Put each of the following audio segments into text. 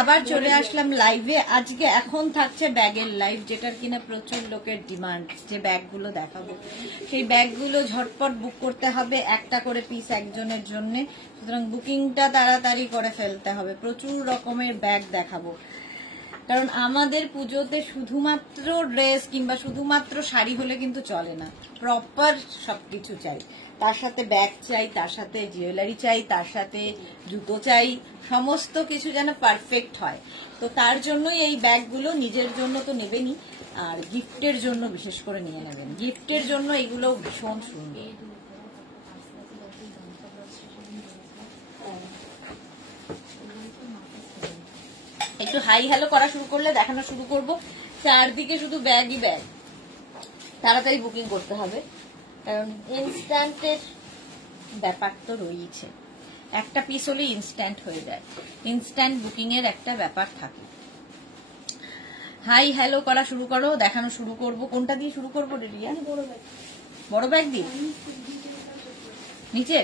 আবার চলে আসলাম লাইভে। আজকে এখন থাকছে ব্যাগের লাইভ, যেটার কিনা প্রচুর লোকের ডিমান্ড, যে ব্যাগগুলো দেখাবো সেই ব্যাগগুলো ঝটপট বুক করতে হবে, একটা করে পিস একজনের জন্য। সুতরাং বুকিংটা তাড়াতাড়ি করে ফেলতে হবে। প্রচুর রকমের ব্যাগ দেখাবো, কারণ আমাদের পুজোতে শুধুমাত্র ড্রেস কিংবা শুধুমাত্র শাড়ি হলে কিন্তু চলে না, প্রপার সবকিছু চাই। তার সাথে ব্যাগ চাই, তার সাথে জুয়েলারি চাই, তার সাথে জুতো চাই, সমস্ত কিছু যেন পারফেক্ট হয়। তো তার জন্যই এই ব্যাগগুলো নিজের জন্য তো নেবেনই, আর গিফটের জন্য বিশেষ করে নিয়ে নেবেন। গিফটের জন্য এগুলো ভীষণ সুন্দর। একটু হাই হ্যালো করা শুরু করলে দেখানো শুরু করব। চারদিকে শুধু ব্যাগই ব্যাগ, তাড়াতাড়ি বুকিং করতে হবে, কারণ ইনস্ট্যান্টের ব্যাপার তো রয়েছে। একটা পিস হলে ইনস্ট্যান্ট হয়ে যায়, ইনস্ট্যান্ট বুকিং এর একটা ব্যাপার থাকে। হাই হ্যালো করা শুরু করো, দেখানো শুরু করব। কোনটা দিয়ে শুরু করবো রিয়া? বড় ব্যাগ দিয়ে নিচে?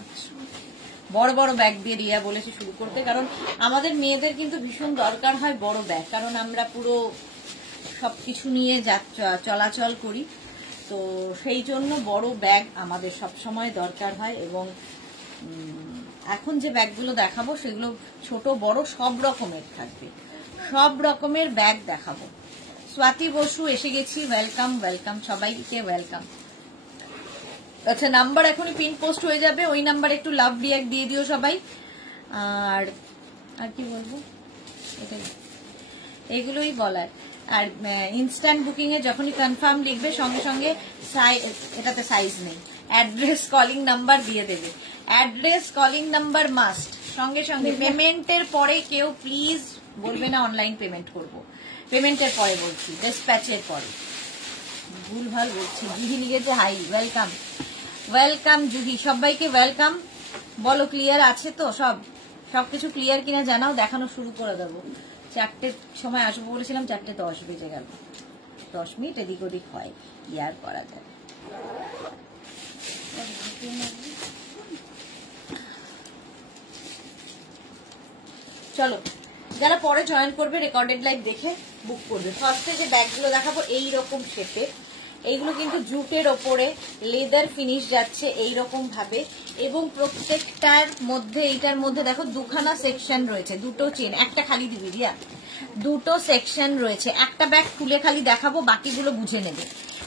আচ্ছা, বড় বড় ব্যাগ দিয়ে রিয়া বলেছে শুরু করতে, কারণ আমাদের মেয়েদের কিন্তু ভীষণ দরকার হয় বড় ব্যাগ, কারণ আমরা পুরো সবকিছু নিয়ে চলাচল করি। তো সেই জন্য বড় ব্যাগ আমাদের সব সময় দরকার হয়। এবং এখন যে ব্যাগগুলো দেখাবো সেগুলো ছোট বড় সব রকমের থাকবে, সব রকমের ব্যাগ দেখাবো। স্বাতি বসু এসে গেছি, ওয়েলকাম ওয়েলকাম, সবাইকে ওয়েলকাম। আচ্ছা, নাম্বার এখনই পিন পোস্ট হয়ে যাবে, ওই নাম্বারে একটু লাভ রিঅ্যাক্ট দিয়ে দিও সবাই। আর আর কি বলবো, এটাই, এগুলোই বলার। আর ইনস্ট্যান্ট বুকিং এ যখনই কনফার্ম লিখবে সঙ্গে সঙ্গে এটাতে সাইজ নেই, অ্যাড্রেস কলিং নাম্বার দিয়ে দেবে। Address calling number must. সঙ্গে সঙ্গে পেমেন্টের পরে কেউ প্লিজ বলবে না অনলাইন পেমেন্ট করব, পেমেন্টের পরে বলছি, ডিসপ্যাচের পরে। ভুলভাল বলছি। জুহি লিখেছে হাই, ওয়েলকাম ওয়েলকাম জুহি, সবাইকে ওয়েলকাম। বলো ক্লিয়ার আছে তো? সবকিছু ক্লিয়ার কিনা জানাও, দেখানো শুরু করে দেবো। 4টের সময় আসবো বলেছিলাম, 4:10 বেজে গেল। 10 মিনিট এদিক ওদিক হয়, ইয়ার করা যায়। চলো, যারা পরে জয়েন করবে রেকর্ডেড লাইভ দেখে বুক করবে। ফার্স্টে যে ব্যাগগুলো দেখাবো এইরকম শেপে, এইগুলো কিন্তু জুটের ওপরে লেদার ফিনিশ যাচ্ছে এইরকম ভাবে, এবং প্রত্যেকটার মধ্যে, এইটার মধ্যে দেখো দুখানা সেকশন রয়েছে, দুটো চেন, একটা খালি দিবি রিয়া, দুটো সেকশন রয়েছে। একটা ব্যাগ খুলে খালি দেখাবো, বাকিগুলো বুঝে নেবে।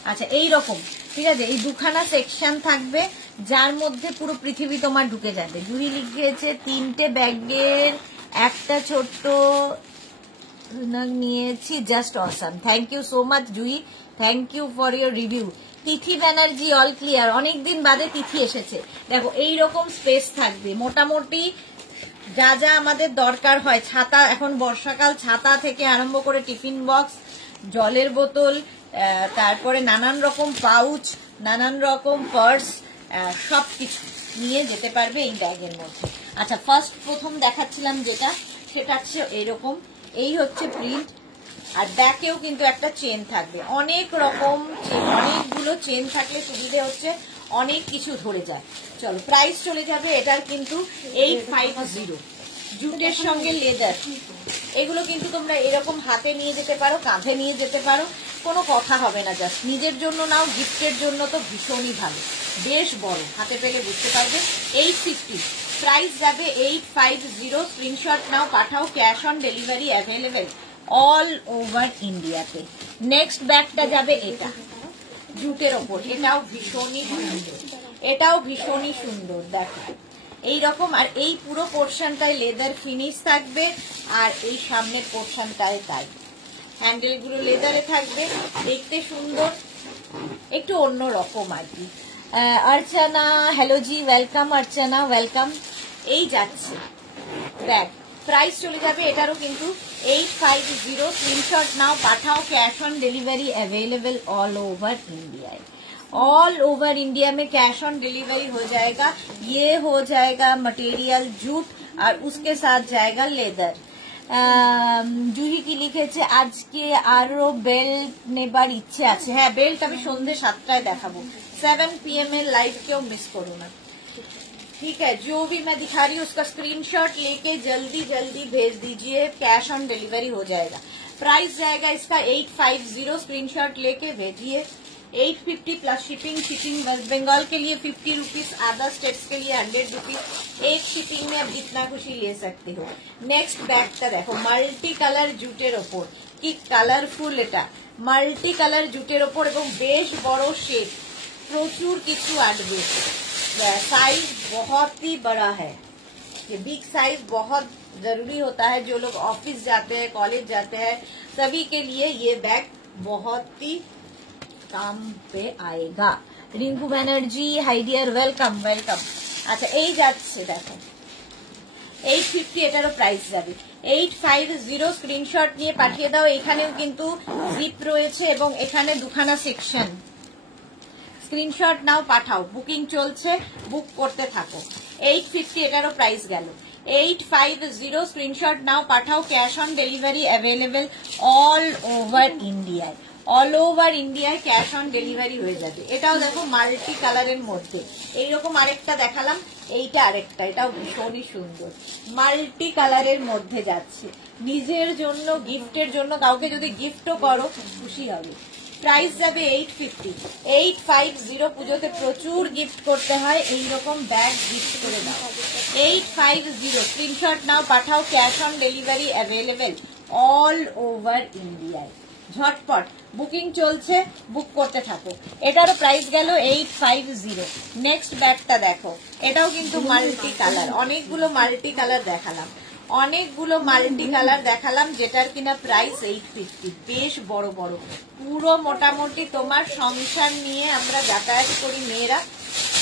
আচ্ছা, এইরকম, ঠিক আছে, এই দুখানা সেকশন থাকবে, যার মধ্যে পুরো পৃথিবী তোমার ঢুকে যাবে। জুহি লিখেছে 3টে ব্যাগের একটা ছোট্ট নিয়েছি, just awesome. Thank you so much Juhi, thank you for your review. Tithi Banerjee all clear, অনেকদিন বাদে তিথি এসেছে। দেখো এইরকম স্পেস থাকবে, মোটামুটি যা যা আমাদের দরকার হয়, ছাতা, এখন বর্ষাকাল, ছাতা থেকে আরম্ভ করে টিফিন বক্স, জলের বোতল, তারপরে নানান রকম পাউচ, নানান রকম পার্স, সবকিছু নিয়ে যেতে পারবে এই ব্যাগের মধ্যে। আচ্ছা, প্রথম দেখাচ্ছিলাম যেটা, সেটা হচ্ছে এরকম, এই হচ্ছে প্রিন্ট। আর ব্যাকেও কিন্তু একটা চেন থাকবে, অনেক রকম চেন, অনেকগুলো চেন থাকলে সুবিধে হচ্ছে অনেক কিছু ধরে যায়। চলো, প্রাইস চলে যাবে এটার কিন্তু 850, জুটের সঙ্গে লেদার। এগুলো কিন্তু তোমরা এরকম হাতে নিয়ে যেতে পারো, কাঁধে নিয়ে যেতে পারো, কোনো কথা হবে না। জাস্ট নিজের জন্য নাও, গিফটের জন্য তো ভীষণই ভালো, বেশ বড়, হাতে পেলে বুঝতে পারবে। 850 প্রাইস যাবে, 850। স্ক্রিনশট নাও, পাঠাও, cash on delivery available all over ইন্ডিয়াতে। নেক্সট ব্যাগটা যাবে এটা, জুটের ওপর, এটাও ভীষণই সুন্দর, এটাও ভীষণই সুন্দর, দেখো এইরকম। আর এই পুরো পোর্শনটায় লেদার ফিনিশ থাকবে, আর এই সামনের পোর্শনটায় তাই, হ্যান্ডেলগুলো লেদারে থাকবে, দেখতে সুন্দর, একটু অন্য রকম আর কি। অর্চনা, হ্যালো জি, ওয়েলকাম অর্চনা, ওয়েলকাম। এই যাচ্ছে ব্যাগ, প্রাইস চলে যাবে এটারও কিন্তু 850। স্ক্রিনশট নাও, পাঠাও, cash on delivery available all over India. All over India में कैश ऑन डिलीवरी हो जाएगा। ये हो जाएगा मटेरियल जूट, और उसके साथ जाएगा लेदर। জুহি কি লিখেছে, আজকে আরো বেল্ট নেবার ইচ্ছে আছে। হ্যাঁ, বেল্ট আমি সন্ধ্যে 7টায় দেখাবো, 7 PM এর লাইভ, কেউ মিস করো না। ठीक है, जो भी मैं दिखा रही हूँ उसका स्क्रीनशॉट लेके जल्दी जल्दी भेज दीजिए, कैश ऑन डिलीवरी हो जाएगा। प्राइस जाएगा इसका 850, स्क्रीनशॉट लेके भेजिए। 850 plus shipping. Shipping West Bengal के लिए 50 रुपीज, अदर स्टेट्स के लिए 100 रुपीज। एक शिपिंग में आप जितना खुशी ले सकते हो। नेक्स्ट ব্যাগটা দেখো, মাল্টি কালার জুটের ওপর, কি কালারফুল এটা, মাল্টি কালার জুটের ওপর এবং বেশ বড় শেপ, প্রচুর কিছু আসবে। साइज बहुत ही बड़ा है, ये बिग साइज बहुत जरूरी होता है। जो लोग ऑफिस जाते हैं, कॉलेज जाते हैं, सभी के लिए ये बैग बहुत ही काम पे आएगा। Rinku Banerjee, hi dear, welcome welcome. अच्छा, এই যাচ্ছে দেখো 850, এটারও প্রাইস যাবে 850। স্ক্রিনশট নিয়ে পাঠিয়ে দাও। এখানেও কিন্তু জিপ রয়েছে এবং এখানে দুখানা সেকশন। স্ক্রিনশট নাও, পাঠাও, বুকিং চলছে, বুক করতে থাকো। 850 এটারও প্রাইস গেল 850। স্ক্রিনশট নাও, পাঠাও, cash on delivery available all over ইন্ডিয়ায়। অল ওভার ইন্ডিয়ায় ক্যাশ অন ডেলিভারি হয়ে যাবে। এটাও দেখো মাল্টি কালারের মধ্যে, এইরকম আরেকটা দেখালাম, এইটা আরেকটা, এটাও ভীষণই সুন্দর, মাল্টি কালারের মধ্যে যাচ্ছে। নিজের জন্য, গিফটের জন্য, কাউকে যদি গিফটও করো খুশি হবে। প্রাইস যাবে 850। 850। পুজোতে প্রচুর গিফট করতে হয়, এইরকম ব্যাগ গিফট করে দাও। 850। স্ক্রিনশট নাও, পাঠাও, cash on delivery available all over ইন্ডিয়ায়। ঝটপট বুকিং চলছে, বুক করতে থাকো। এটারও প্রাইস গেল 850। নেক্সট ব্যাগটা দেখো, এটাও কিন্তু মাল্টি কালার, অনেকগুলো মাল্টি কালার দেখালাম, যেটার কিনা প্রাইস 850। বেশ বড় বড়, পুরো মোটামুটি তোমার সংসার নিয়ে আমরা যাতায়াত করি মেয়েরা,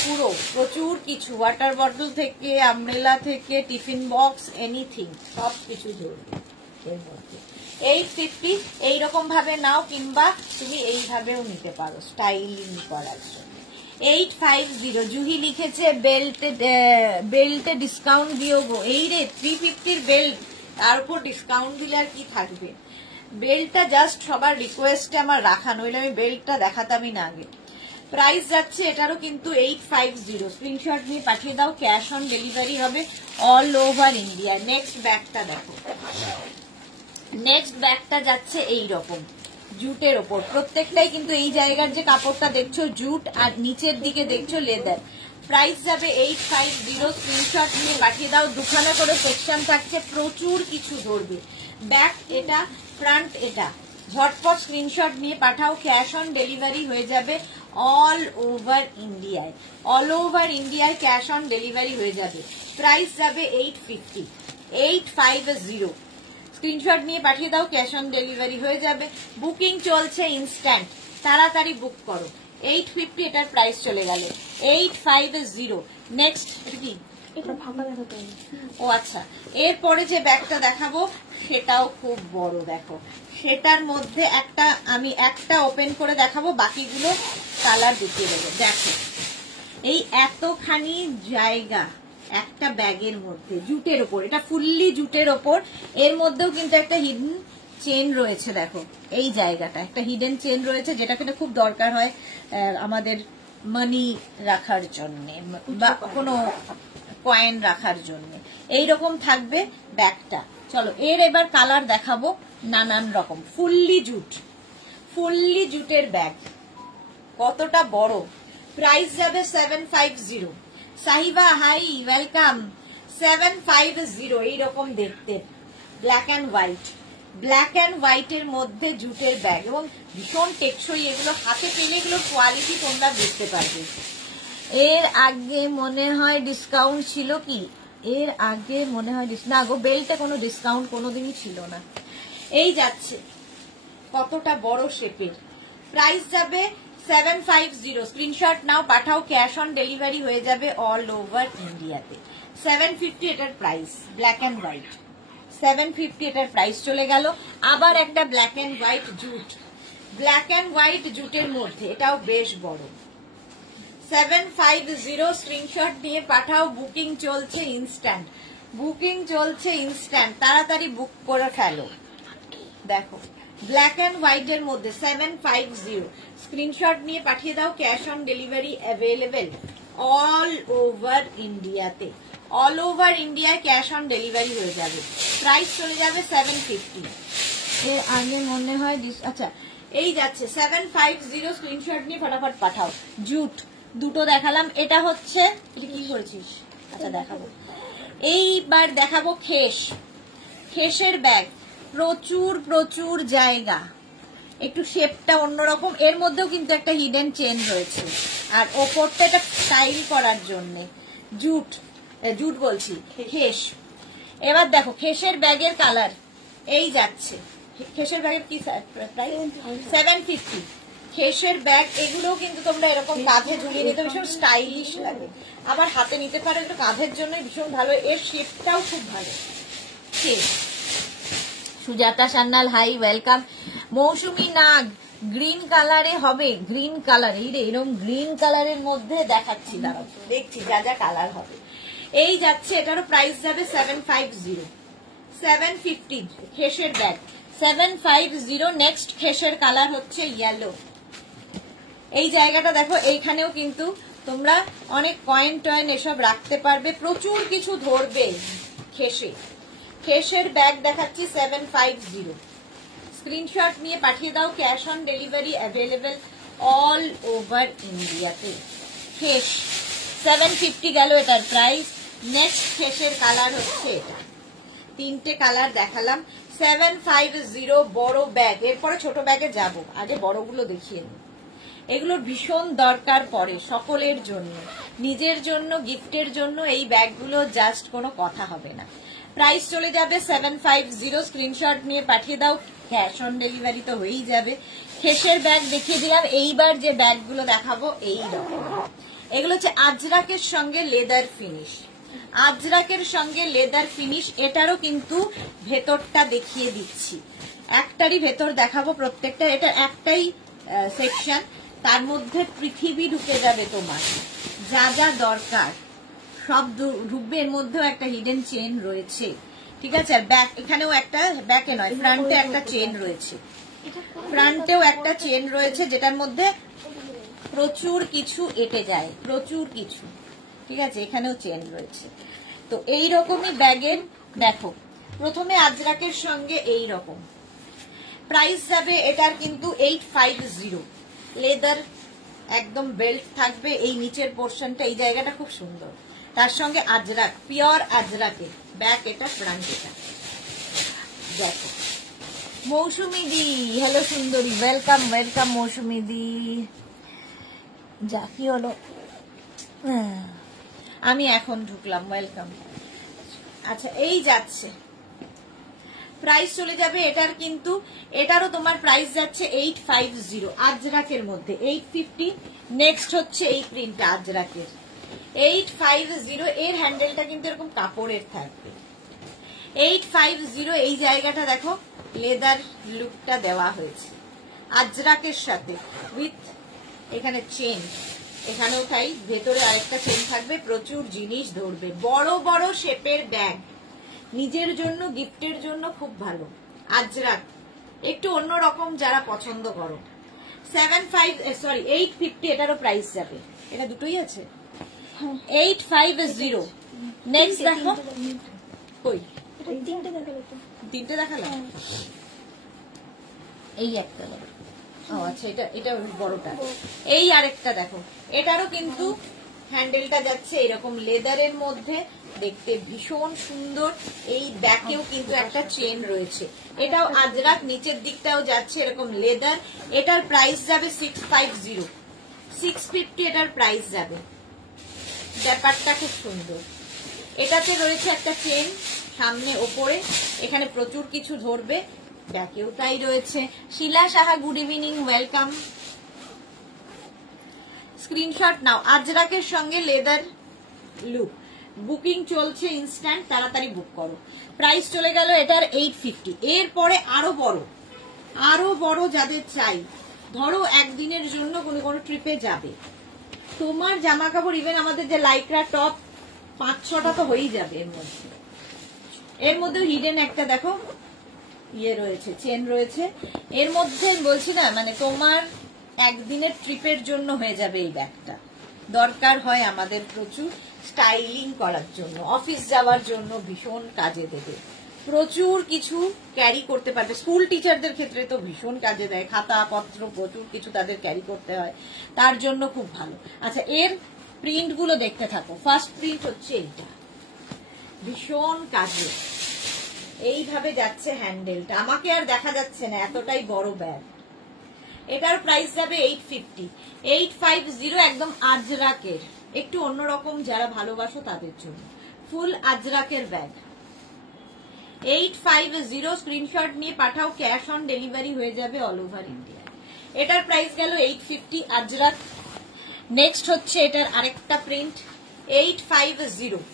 পুরো প্রচুর কিছু, ওয়াটার বটল থেকে, আমব্রেলা থেকে, টিফিন বক্স, এনিথিং, সব কিছু ধরবে এর মধ্যে। 850 এইরকম ভাবে নাও, কিংবা তুমি এইভাবেও নিতে পারো স্টাইলিং করার জন্য। 850। জুহি লিখেছে বেল্টে ডিসকাউন্ট দিও গো। এই রে 350 বেল্ট, তার উপর ডিসকাউন্ট দিলে আর কি থাকবে। বেল্টটা জাস্ট সবার রিকোয়েস্টে আমার রাখা, নইলে আমি বেল্টটা দেখাতামই না আগে। প্রাইস যাচ্ছে এটারও কিন্তু 850। স্ক্রিনশট নিয়ে পাঠিয়ে দাও, ক্যাশ অন ডেলিভারি হবে অল ওভার ইন্ডিয়া। নেক্সট ব্যাগটা দেখো, নেক্সট ব্যাগটা যাচ্ছে এইরকম জুটের ওপর, প্রত্যেকটাই কিন্তু এই জায়গার যে কাপড়টা দেখছো জুট, আর নিচের দিকে দেখছো লেদার। প্রাইস যাবে 850। স্ক্রিনশট নিয়ে পাঠিয়ে দাও। দুখানা করে সেকশন থাকছে, প্রচুর কিছু ধরবে। ব্যাক এটা, ফ্রন্ট এটা। ঝটপট স্ক্রিনশট নিয়ে পাঠাও, ক্যাশ অন ডেলিভারি হয়ে যাবে অল ওভার ইন্ডিয়ায়। অল ওভার ইন্ডিয়ায় ক্যাশ অন ডেলিভারি হয়ে যাবে। প্রাইস যাবে 850। 850। স্ক্রিনশট নিয়ে পাঠিয়ে দাও, ক্যাশ অন ডেলিভারি হয়ে যাবে। বুকিং চলছে ইনস্ট্যান্ট, তাড়াতাড়ি বুক করো। 850 এটার প্রাইস চলে গেল 850। নেক্সট কি, ও আচ্ছা, এরপরে যে ব্যাগটা দেখাবো সেটাও খুব বড়। দেখো, সেটার মধ্যে আমি একটা ওপেন করে দেখাবো, বাকিগুলো কালার দেখিয়ে দেবো। দেখো, এই এতখানি জায়গা একটা ব্যাগের মধ্যে, জুটের ওপর, এটা ফুললি জুটের ওপর। এর মধ্যেও কিন্তু একটা হিডেন চেন রয়েছে। দেখো, এই জায়গাটা একটা হিডেন চেন রয়েছে, যেটা কিন্তু খুব দরকার হয় আমাদের মানি রাখার জন্য বা কোনো কয়েন রাখার জন্য। এইরকম থাকবে ব্যাগটা। চলো, এর এবার কালার দেখাবো নানান রকম। ফুললি জুটের ব্যাগ, কতটা বড়। প্রাইস যাবে 750। Sahiba, hi, welcome. 750। এইরকম দেখতে, ব্ল্যাক অ্যান্ড হোয়াইটের মধ্যে জুটের ব্যাগ, এবং ভীষণ টেকসই। এগুলো হাতে পেলে এগুলোর কোয়ালিটি তোমরা দেখতে পারবে। এর আগে মনে হয় ডিসকাউন্ট ছিল কি? এর আগে মনে হয় না গো, বেল্টে কোনো ডিসকাউন্ট কোনোদিনই ছিল না। এই যাচ্ছে, কতটা বড় শেপের। প্রাইস যাবে 750। স্ক্রিনশট নাও, পাঠাও, ক্যাশ অন ডেলিভারি হয়ে যাবে অল ওভার ইন্ডিয়াতে। 750 এটার প্রাইস, ব্ল্যাক অ্যান্ড হোয়াইট। 750 এটার প্রাইস চলে গেল। আবার একটা ব্ল্যাক অ্যান্ড হোয়াইট জুটের মধ্যে, এটাও বেশ বড়। 750। স্ক্রিনশট নিয়ে পাঠাও, বুকিং চলছে ইনস্ট্যান্ট, তাড়াতাড়ি বুক করে ফেলো। দেখো, ব্ল্যাক অ্যান্ড হোয়াইটের মধ্যে 750। স্ক্রিনশট নিয়ে পাঠিয়ে দাও, cash on delivery available all over ইন্ডিয়াতে, অল ওভার ইন্ডিয়ায় ক্যাশ অন ডেলিভারি হয়ে যাবে। প্রাইস চলে যাবে 750। এর আগে মনে হয় আচ্ছা এই যাচ্ছে 750, স্ক্রিনশট নিয়ে ফটাফট পাঠাও। জুট দুটো দেখালাম, এটা হচ্ছে কি করেছিস, আচ্ছা দেখাবো। এইবার দেখাবো খেস, খেসের ব্যাগ, প্রচুর প্রচুর জায়গা, একটু শেপটা অন্যরকম, এর মধ্যেও কিন্তু একটা হিডেন চেন রয়েছে, আর ওপরটা এটা স্টাইল করার জন্য। জুট, জুট বলছি, খেস। এবার দেখো খেসের ব্যাগের কালার এই যাচ্ছে, খেসের ব্যাগের কি প্রাইস 750। খেসের ব্যাগ এগুলো কিন্তু তোমরা এরকম কাঁধে ঝুলিয়ে নিতে ভীষণ স্টাইলিশ লাগে, আবার হাতে নিতে পারো, একটু কাঁধের জন্য ভীষণ ভালো, এর শেপটাও খুব ভালো। Sujata Sanyal hi welcome. Mousumi Nag green কালারে হবে, গ্রিন কালার, এই রে এরকম গ্রিন কালারের মধ্যে দেখাচ্ছি, দাঁড়াও দেখছি যা যা কালার হবে। এই যাচ্ছে, এটারও প্রাইস যাবে 750, 750 খেসের ব্যাগ 750। নেক্সট খেসের কালার হচ্ছে ইয়েলো। এই জায়গাটা দেখো, এইখানেও কিন্তু তোমরা অনেক কয়েন টয়েন এসব রাখতে পারবে, প্রচুর কিছু ধরবে খেসে। খেসের ব্যাগ দেখাচ্ছি 750, স্ক্রিনশট নিয়ে পাঠিয়ে দাও। Cash on delivery available all over ইন্ডিয়াতে। খেস 750 গেল এটার প্রাইস। নেক্সট খেসের কালার হচ্ছে এটা, তিনটে কালার দেখালাম। 750 বড় ব্যাগ, এরপরে ছোট ব্যাগে যাব, আগে বড়গুলো দেখিয়ে নিই। এগুলোর ভীষণ দরকার পড়ে সকলের জন্য, নিজের জন্য, গিফটের জন্য এই ব্যাগগুলো জাস্ট কোনো কথা হবে না। প্রাইস চলে যাবে 750, স্ক্রিনশট নিয়ে পাঠিয়ে দাও। ক্যাশ অন ডেলিভারি তো হয়েই যাবে। খেসের ব্যাগ দেখিয়ে দিলাম, এইবার যে ব্যাগগুলো দেখাবো এই রকম, এগুলো হচ্ছে আজরাকের সঙ্গে লেদার ফিনিশ, আজরাকের সঙ্গে লেদার ফিনিশ। এটারও কিন্তু ভেতরটা দেখিয়ে দিচ্ছি, একটারই ভেতর দেখাবো প্রত্যেকটা, এটা একটাই সেকশন, তার মধ্যে পৃথিবী ঢুকে যাবে, তোমার যা যা দরকার সব ঢুকবে। এর মধ্যেও একটা হিডেন চেন রয়েছে, ঠিক আছে। আর ব্যাক, এখানেও একটা, ব্যাকে নয় ফ্রন্টে একটা চেন রয়েছে, ফ্রন্টেও একটা চেন রয়েছে, যেটার মধ্যে প্রচুর কিছু এঁটে যায়, প্রচুর কিছু, ঠিক আছে। এখানেও চেন রয়েছে। তো এই রকমই ব্যাগের দেখো, প্রথমে আজরাকের সঙ্গে এই রকম প্রাইস যাবে এটার কিন্তু 850, লেদার একদম বেল্ট থাকবে, এই নিচের পোর্শনটা, এই জায়গাটা খুব সুন্দর, তার সঙ্গে আজরাক, পিওর আজরাকে ব্যাগ, এটা ফ্রন্ট, এটা দেখো। মৌসুমী দি হ্যালো সুন্দরী, ওয়েলকাম ওয়েলকাম মৌসুমী দি। যা কি হলো, আমি এখন ঢুকলাম, ওয়েলকাম। আচ্ছা এই যাচ্ছে, প্রাইস চলে যাবে এটার কিন্তু, এটারও তোমার প্রাইস যাচ্ছে 850, আজরাকের মধ্যে 850। নেক্সট হচ্ছে এই প্রিন্টটা আজরাকের 850, এর হ্যান্ডেলটা কিন্তু এরকম কাপড়ের থাকবে। 850, এই জায়গাটা দেখো লেদার লুকটা দেওয়া হয়েছে আজরাকের সাথে, উইথ এখানে চেন, এখানেও তাই, ভেতরে আরেকটা চেন থাকবে, প্রচুর জিনিস ধরবে, বড় বড় শেপের ব্যাগ, নিজের জন্য, গিফটের জন্য খুব ভালো। আজরাক একটু অন্যরকম যারা পছন্দ করো। 850, এটারও প্রাইস যাবে, এটা দুটোই আছে 850। নেক্সট দেখো, কই তিনটে দেখালাম, এই একটা, ও আচ্ছা এটা বড়টা, এই আরেকটা দেখো, এটারও কিন্তু হ্যান্ডেলটা যাচ্ছে এরকম লেদারের মধ্যে, দেখতে ভীষণ সুন্দর। এই ব্যাকেও কিন্তু একটা চেন রয়েছে, এটাও আজরাক, নিচের দিকটাও যাচ্ছে এরকম লেদার। এটার প্রাইস যাবে 650, 650 এটার প্রাইস যাবে। ব্যাপারটা খুব সুন্দর, এটাতে রয়েছে একটা চেন সামনে ওপরে, এখানে প্রচুর কিছু ধরবে, ব্যাকেও তাই রয়েছে। Shila Saha good evening, welcome. Screenshot নাও, আজরাকের সঙ্গে লেদার লুক, বুকিং চলছে ইনস্ট্যান্ট, তাড়াতাড়ি বুক করো। প্রাইস চলে গেল এটার 850। এরপরে আরো বড় যাদের চাই, ধরো একদিনের জন্য কোনো ট্রিপে যাবে, তোমার জামা কাপড়, ইভেন আমাদের যে লাইক্রা টপ 5-6টা তো হয়েই যাবে এর মধ্যে হিডেন একটা দেখো ইয়ে রয়েছে, চেন রয়েছে এর মধ্যে, বলছি না মানে তোমার একদিনের ট্রিপের জন্য হয়ে যাবে এই ব্যাগটা, দরকার হয় আমাদের প্রচুর স্টাইলিং করার জন্য, অফিস যাওয়ার জন্য ভীষণ কাজে দেবে, প্রচুর কিছু ক্যারি করতে পারবে। স্কুল টিচারদের ক্ষেত্রে তো ভীষণ কাজে দেয়, খাতা পত্র প্রচুর কিছু তাদের ক্যারি করতে হয়, তার জন্য খুব ভালো। আচ্ছা, এর প্রিন্ট গুলো দেখতে থাকো। ফার্স্ট প্রিন্ট হচ্ছে এইটা, ভীষণ কাজে, এইভাবে যাচ্ছে হ্যান্ডেলটা, আমাকে আর দেখা যাচ্ছে না, এতটাই বড় ব্যাগ। এটার প্রাইস যাবে 850, 850, একদম আজরাকের, একটু অন্যরকম, যারা ভালোবাসো তাদের জন্য ফুল আজরাকের ব্যাগ। 850, স্ক্রিনশট নিয়ে পাঠাও, ক্যাশ অন ডেলিভারি হয়ে যাবে অল ওভার ইন্ডিয়া। এটার প্রাইস গেল 850 আজরাক। নেক্সট হচ্ছে এটার আরেকটা প্রিন্ট 850,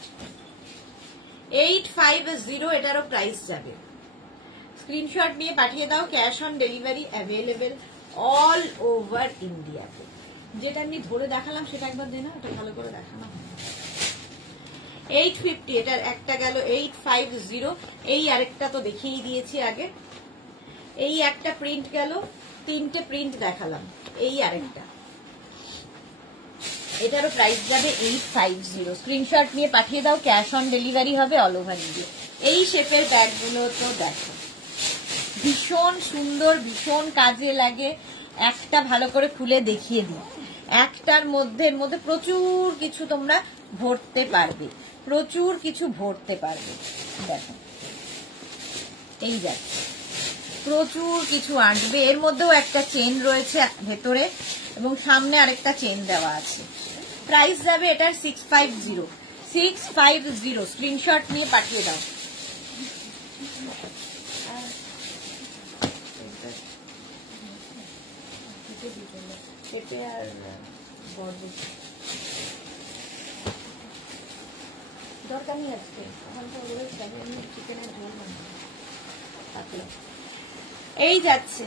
850, এটারও প্রাইস যাবে। স্ক্রিনশট নিয়ে পাঠিয়ে দাও, cash on delivery available all over ইন্ডিয়াতে। যেটা আমি ধরে দেখালাম সেটা একবার দে না, ওটা ভালো করে দেখানো। 850, এটার একটা গেল 850, এই আরেকটা তো দেখিয়ে দিয়েছি আগে, এই একটা প্রিন্ট গেল, তিনটে প্রিন্ট দেখালাম, এই আরেকটা, এটারও প্রাইস যাবে 850। স্ক্রিনশট নিয়ে পাঠিয়ে দাও, ক্যাশ অন ডেলিভারি হবে অল ওভার ইন্ডিয়া। এই শেপের ব্যাগগুলো তো দেখো ভীষণ সুন্দর, ভীষণ কাজে লাগে। একটা ভালো করে খুলে দেখিয়ে দিই, একটার মধ্যে প্রচুর কিছু তোমরা ভরতে পারবে, প্রচুর কিছু ভরতে পারবে। দেখো এই যাচ্ছে, প্রচুর কিছু আঁটবে। এর মধ্যেও একটা চেন রয়েছে ভেতরে এবং সামনে আরেকটা চেন দেওয়া আছে। প্রাইস যাবে এটার 650, 650। স্ক্রিনশট নিয়ে পাঠিয়ে দাও। দরকার নেই আজকে, চিকেনের ঝোল বানাবো। এই যাচ্ছে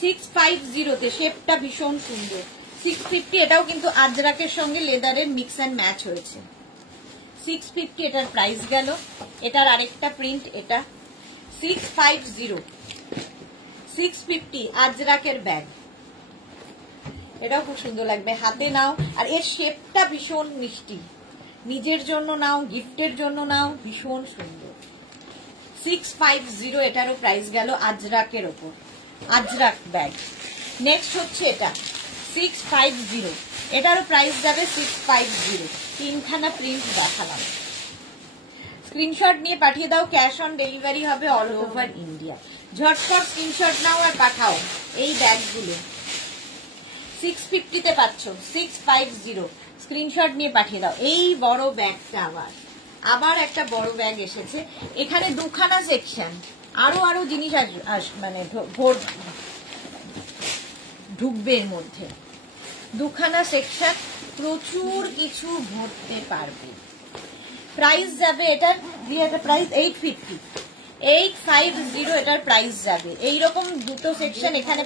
650-তে, শেপটা ভীষণ সুন্দর। 650, এটাও কিন্তু আজরাকের সঙ্গে লেদারের মিক্স অ্যান্ড ম্যাচ হয়েছে। 650 এটার প্রাইস গেল। এটার আরেকটা প্রিন্ট, এটা 650, 650 আজরাকের ব্যাগ। এটাও খুব সুন্দর লাগবে, হাতে নাও, আর এর শেপটা ভীষণ মিষ্টি, নিজের জন্য নাও, গিফটের জন্য নাও, ভীষণ সুন্দর। 650, এটারও প্রাইস গেল আজরাকের ওপর, আজরাক ব্যাগ। নেক্সট হচ্ছে এটা 650, এটারও প্রাইস যাবে 650। তিনখানা প্রিন্ট দেখালাম। স্ক্রিনশট নিয়ে পাঠিয়ে দাও, ক্যাশ অন ডেলিভারি হবে অল ওভার ইন্ডিয়া। ঝটপট স্ক্রিনশট নাও আর পাঠাও এই ব্যাগগুলো। 650-তে পাচ্ছ, 650। স্ক্রিনশট নিয়ে পাঠিয়ে দাও। এই বড় ব্যাগটা আবার একটা বড় ব্যাগ এসেছে। এখানে দুখানা সেকশন, আরো জিনিস মানে ঢুকবে এর মধ্যে। দুখানা সেকশন, প্রচুর কিছু ভরতে পারবে। প্রাইস যাবে এটার, প্রাইস 850, 850 এটার প্রাইস যাবে। এইরকম দুটো সেকশন এখানে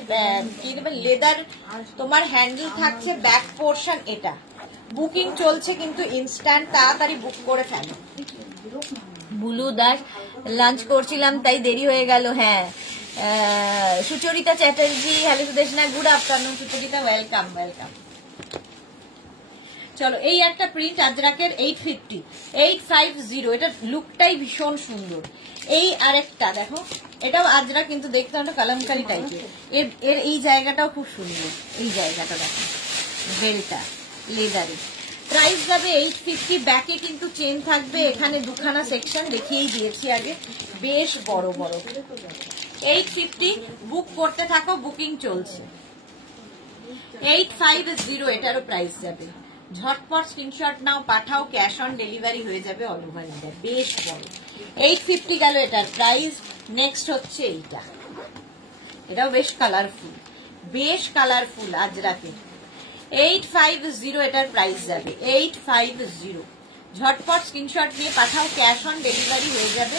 কি দেবেন, লেদার তোমার হ্যান্ডেল থাকছে, ব্যাক পোর্শন। এটা বুকিং চলছে কিন্তু ইনস্ট্যান্ট, তাড়াতাড়ি বুক করে ফেলো। বুলু দাস, লাঞ্চ করছিলাম তাই দেরি হয়ে গেল। হ্যাঁ, Sucharita Chatterjee, hello Sudeshna, good afternoon Sucharita, welcome welcome. চলো, এই একটা প্রিন্ট আজরাকের 850, 850, এটার লুকটাই ভীষণ সুন্দর। এই আরেকটা দেখো, এটাও আজরাক কিন্তু দেখতে একটা কালামকারি টাইপের। এর এই জায়গাটাও খুব সুন্দর, এই জায়গাটা দেখো, বেলটা লেদারে। প্রাইস যাবে 850। ব্যাকে কিন্তু চেন থাকবে, এখানে দুখানা সেকশন দেখিয়েই দিয়েছি আগে, বেশ বড় বড়। 850, বুক করতে থাকো, বুকিং চলছে। 850, এটারও প্রাইস যাবে। ঝটপট স্ক্রিনশট নাও, পাঠাও, ক্যাশ অন ডেলিভারি হয়ে যাবে অল ওভার ইন্ডিয়া। বেশ বড়। 850 গেল এটার প্রাইস। নেক্সট হচ্ছে এইটা, এটাও বেশ কালারফুল, বেশ কালারফুল আজরাকের। 850, এটার প্রাইস যাবে 850। ঝটপট স্ক্রিনশট নিয়ে পাঠাও, ক্যাশ অন ডেলিভারি হয়ে যাবে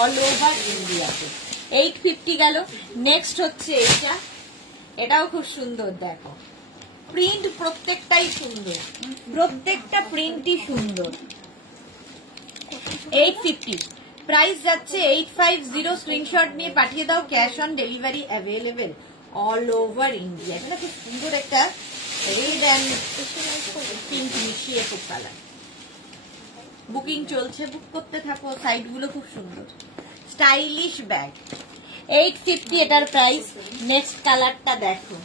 অল ওভার ইন্ডিয়াতে। 850 গেল। নেক্সট হচ্ছে এইটা, এটাও খুব সুন্দর। দেখো প্রিন্ট প্রত্যেকটাই সুন্দর, প্রত্যেকটা প্রিন্টই সুন্দর। 850 প্রাইস যাচ্ছে 850। স্ক্রিনশট নিয়ে পাঠিয়ে দাও, cash on delivery available all over India. এটা খুব সুন্দর একটা রেড অ্যান্ড পিঙ্ক মিশিয়ে খুব কালার। বুকিং চলছে, বুক করতে থাকো। সাইড গুলো খুব সুন্দর, স্টাইলিশ ব্যাগ। 850 এটার প্রাইস। নেক্সট কালারটা দেখো,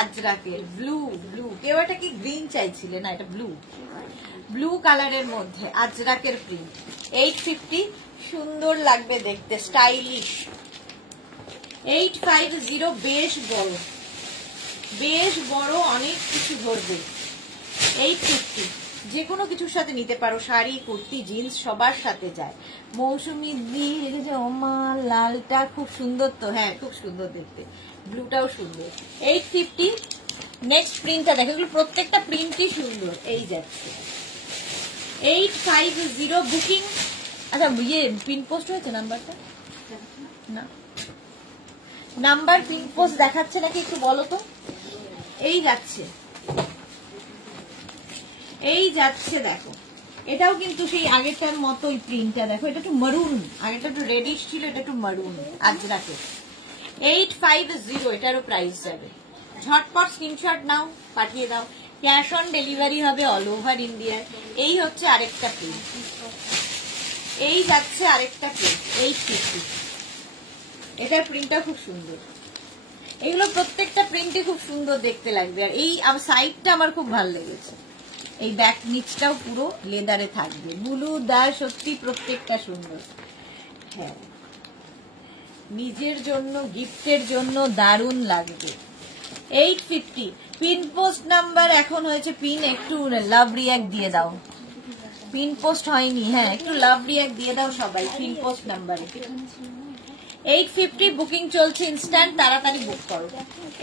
আজরাকের ব্লু। ব্লু কেউ এটা কি গ্রিন চাইছিলে না, এটা ব্লু। ব্লু কালারের মধ্যে আজরাকের প্রিন্ট। 850, সুন্দর লাগবে দেখতে, স্টাইলিশ। 850, বেশ বড়, বেশ বড়, অনেক কিছু ধরবে। 850, যে কোনো কিছুর সাথে নিতে পারো, শাড়ি, কুর্তি, জিন্স সবার সাথে যায়। মৌসুমি দিয়ে রেখেছে। ওমা, লালটা খুব সুন্দর তো। হ্যাঁ, খুব সুন্দর দেখতে, ব্লুটাও সুন্দর। 850। নেক্সট প্রিন্টটা দেখো, এগুলো প্রত্যেকটা প্রিন্টই সুন্দর। এই যাচ্ছে 850 বুকিং। আচ্ছা, ইয়ে পিন পোস্ট হয়েছে নাম্বারটা? না, নাম্বার পিন পোস্ট দেখাচ্ছে নাকি একটু বলো তো। এই যাচ্ছে, এই যাচ্ছে দেখো। এটাও কিন্তু সেই আগেরটার মতোই প্রিন্টটা দেখো। এটা একটু মারুন, আগেরটা একটু রেডিশ ছিল, এটা একটু মারুন আজরাকে। 850 এটারও প্রাইস যাবে। ঝটপট স্ক্রিনশট নাও, পাঠিয়ে দাও। ক্যাশ অন ডেলিভারি হবে অল ওভার ইন্ডিয়ায়। এই হচ্ছে আরেকটা প্রিন্ট, এই যাচ্ছে আরেকটা প্রিন্ট। 850, এটার প্রিন্টটা খুব সুন্দর। এগুলো প্রত্যেকটা প্রিন্টই খুব সুন্দর দেখতে লাগবে। আর এই সাইডটা আমার খুব ভালো লেগেছে। এই ব্যাক নিচটাও পুরো লেদারে থাকবে। ব্লু দা সত্যি প্রত্যেকটা সুন্দর। হ্যাঁ, নিজের জন্য, গিফটের জন্য দারুণ লাগবে। 850 পিন পোস্ট নাম্বার এখন হয়েছে পিন। একটু লাভ রিয়াক্ট দিয়ে দাও। পিন পোস্ট হয়নি, হ্যাঁ একটু লাভ রিয়াক্ট দিয়ে দাও সবাই পিন পোস্ট নাম্বারে। 850 বুকিং চলছে, ইনস্ট্যান্ট, তাড়াতাড়ি বুক করো।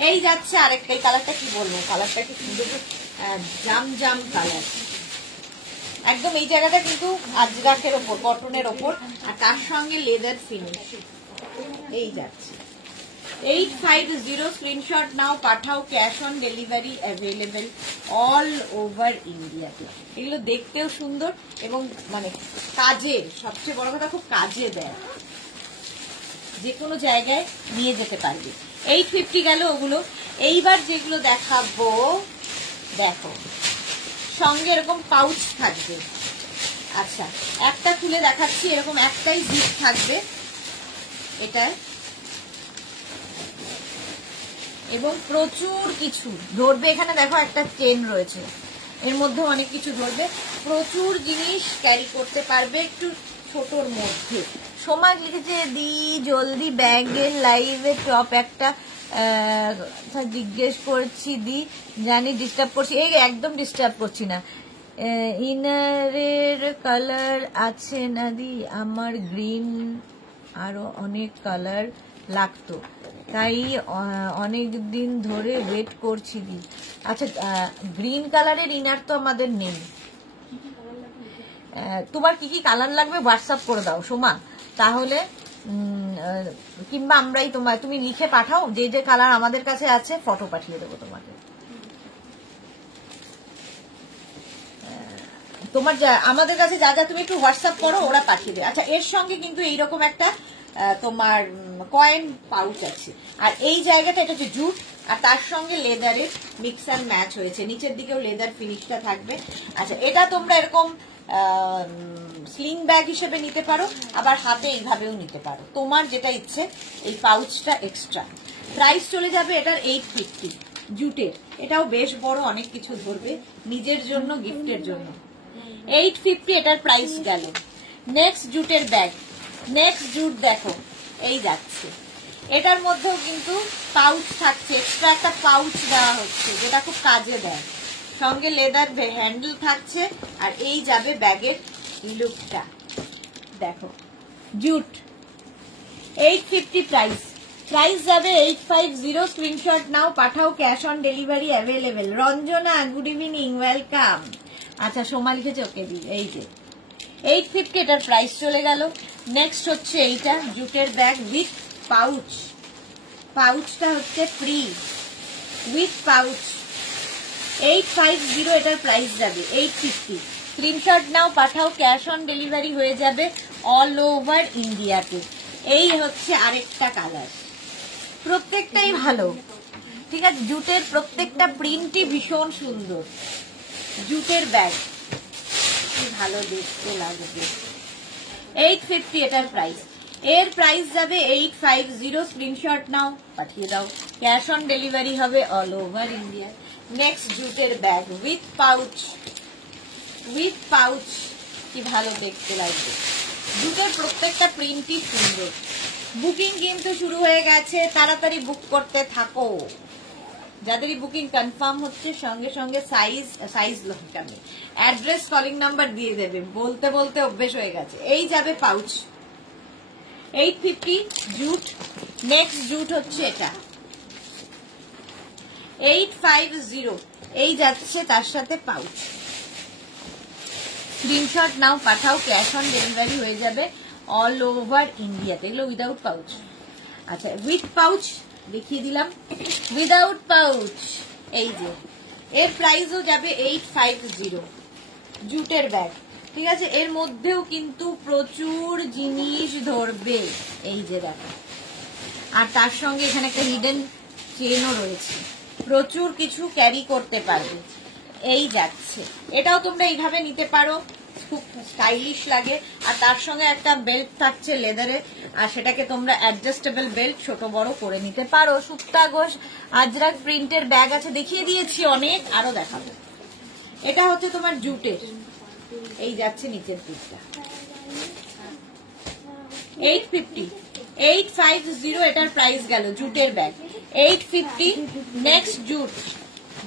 এই যাচ্ছে আরেকটা। এই কালারটা কি বলবো, কালারটা কি সুন্দর, জাম জাম কালার একদম। এই জায়গাটা কিন্তু আজরাকের ওপর, কটনের ওপর, আর তার সঙ্গে লেদার ফিনিশ। এই যাচ্ছে 850, স্ক্রিনশট নাও, পাঠাও। Cash on delivery available all over ইন্ডিয়াতে। এগুলো দেখতেও সুন্দর এবং মানে কাজের, সবচেয়ে বড় কথা খুব কাজে দেয়, যে কোনো জায়গায় নিয়ে যেতে পারবে। 850 গেল ওগুলো। এইবার যেগুলো দেখাবো দেখো, সঙ্গে এরকম পাউচ থাকবে। আচ্ছা, একটা খুলে দেখাচ্ছি, এরকম একটাই জিপ থাকবে এটা, এবং প্রচুর কিছু ধরবে এখানে। দেখো একটা চেন রয়েছে, এর মধ্যে অনেক কিছু ধরবে, প্রচুর জিনিস ক্যারি করতে পারবে একটু ছোটর মধ্যে। সোমা লিখেছে, দি জলদি ব্যাগের লাইভে টপ একটা জিজ্ঞেস করছি দি, জানি ডিস্টার্ব করছি। এই একদম ডিস্টার্ব করছি না। ইনারের কালার আছে না দি? আমার গ্রিন আরো অনেক কালার লাগতো, তাই অনেক দিন ধরে ওয়েট করছি দি। আচ্ছা, গ্রিন কালারের ইনার তো আমাদের নেই। তোমার কি কি কালার লাগবে হোয়াটসঅ্যাপ করে দাও সোমা, তাহলে কিংবা আমরাই তুমি লিখে পাঠাও, যে যে কালার আমাদের কাছে আছে ফটো পাঠিয়ে দেবো তোমাকে। তোমার আমাদের কাছে যা যা তুমি একটু হোয়াটসঅ্যাপ করো, ওরা পাঠিয়ে দেবে। আচ্ছা, এর সঙ্গে কিন্তু এইরকম একটা তোমার কয়েন পাউচ আছে, আর এই জায়গাটা এটা হচ্ছে জুট, আর তার সঙ্গে লেদারের মিক্স অ্যান্ড ম্যাচ হয়েছে। নিচের দিকেও লেদার ফিনিশটা থাকবে। আচ্ছা, এটা তোমরা এরকম স্লিং ব্যাগ হিসেবে নিতে পারো, আবার হাতে এইভাবেও নিতে পারো, তোমার যেটা ইচ্ছে। এই পাউচটা এক্সট্রা। প্রাইস চলে যাবে এটার 850 জুটের। এটাও বেশ বড়, অনেক কিছু ধরবে, নিজের জন্য, গিফটের জন্য। 850 এটার প্রাইস গেল। নেক্সট জুটের ব্যাগ, নেক্সট জুট দেখো, এই যাচ্ছে। এটার মধ্যেও কিন্তু পাউচ থাকছে, এক্সট্রা একটা পাউচ দেওয়া হচ্ছে, যেটা খুব কাজে দেয়। সঙ্গে লেদার হ্যান্ডেল থাকছে, আর এই যাবে ব্যাগের লুকটা দেখো। Jute 850 price. প্রাইস যাবে 850, স্ক্রিনশট নাও, পাঠাও। Cash on delivery available. Ranjana, good evening, welcome. আচ্ছা, সোমা লিখেছে ওকে দি। এই যে 850 এটার প্রাইস চলে গেল। নেক্সট হচ্ছে এইটা জুটের ব্যাগ উইথ পাউচ। পাউচটা হচ্ছে ফ্রি উইথ পাউচ। 850 এটার প্রাইস যাবে 850। স্ক্রিনশট নাও, পাঠাও। ক্যাশ অন ডেলিভারি হয়ে যাবে অল ওভার ইন্ডিয়াতে। এই হচ্ছে আরেকটা কালার, প্রত্যেকটাই ভালো। ঠিক আছে, জুটের প্রত্যেকটা প্রিন্টই ভীষণ সুন্দর। জুটের ব্যাগ কি ভালো দেখতে লাগবে। 850 এটার প্রাইস। এর প্রাইস যাবে 850। স্ক্রিনশট নাও, পাঠিয়ে দাও। ক্যাশ অন ডেলিভারি হবে অল ওভার ইন্ডিয়া। নেক্সট জুটের bag with pouch, with pouch কি ভালো দেখতে লাগবে। জুটের প্রত্যেকটা প্রিন্টই সুন্দর। বুকিং কিন্তু শুরু হয়ে গেছে, তাড়াতাড়ি বুক করতে থাকো। যাদেরই বুকিং কনফার্ম হচ্ছে সঙ্গে সঙ্গে সাইজ লঙ্কামি অ্যাড্রেস কলিং নাম্বার দিয়ে দেবে, বলতে বলতে অভ্যেস হয়ে গেছে। এই যাবে পাউচ 850 জুট। নেক্সট জুট হচ্ছে এটা 850, এই যাচ্ছে তার সাথে পাউচ। স্ক্রিনশট নাও, পাঠাও। ক্যাশ অন ডেলিভারি হয়ে যাবে অল ওভার ইন্ডিয়াতে। এগুলো উইদাউট পাউচ। আচ্ছা, উইথ পাউচ দেখিয়ে দিলাম। উইদাউট পাউচ এই যে, এর প্রাইসও যাবে 850। জুটের ব্যাগ, ঠিক আছে। এর মধ্যেও কিন্তু প্রচুর জিনিস ধরবে, এই যে দেখো। আর তার সঙ্গে এখানে একটা হিডেন চেনও রয়েছে, প্রচুর কিছু ক্যারি করতে পারবে। এই যাচ্ছে, এটাও তোমরা এইভাবে নিতে পারো, খুব স্টাইলিশ লাগে। আর তার সঙ্গে একটা বেল্ট থাকছে লেদারে, আর সেটাকে তোমরা অ্যাডজাস্টেবল বেল্ট ছোট বড় করে নিতে পারো। সুপ্তা ঘোষ আজরাক প্রিন্টের ব্যাগ আছে, দেখিয়ে দিয়েছি অনেক, আরো দেখাবো। এটা হচ্ছে তোমার জুটের, এই যাচ্ছে নিচের পিসটা 850 এটার প্রাইস গেল। জুটের ব্যাগ 850। নেক্সট জুট,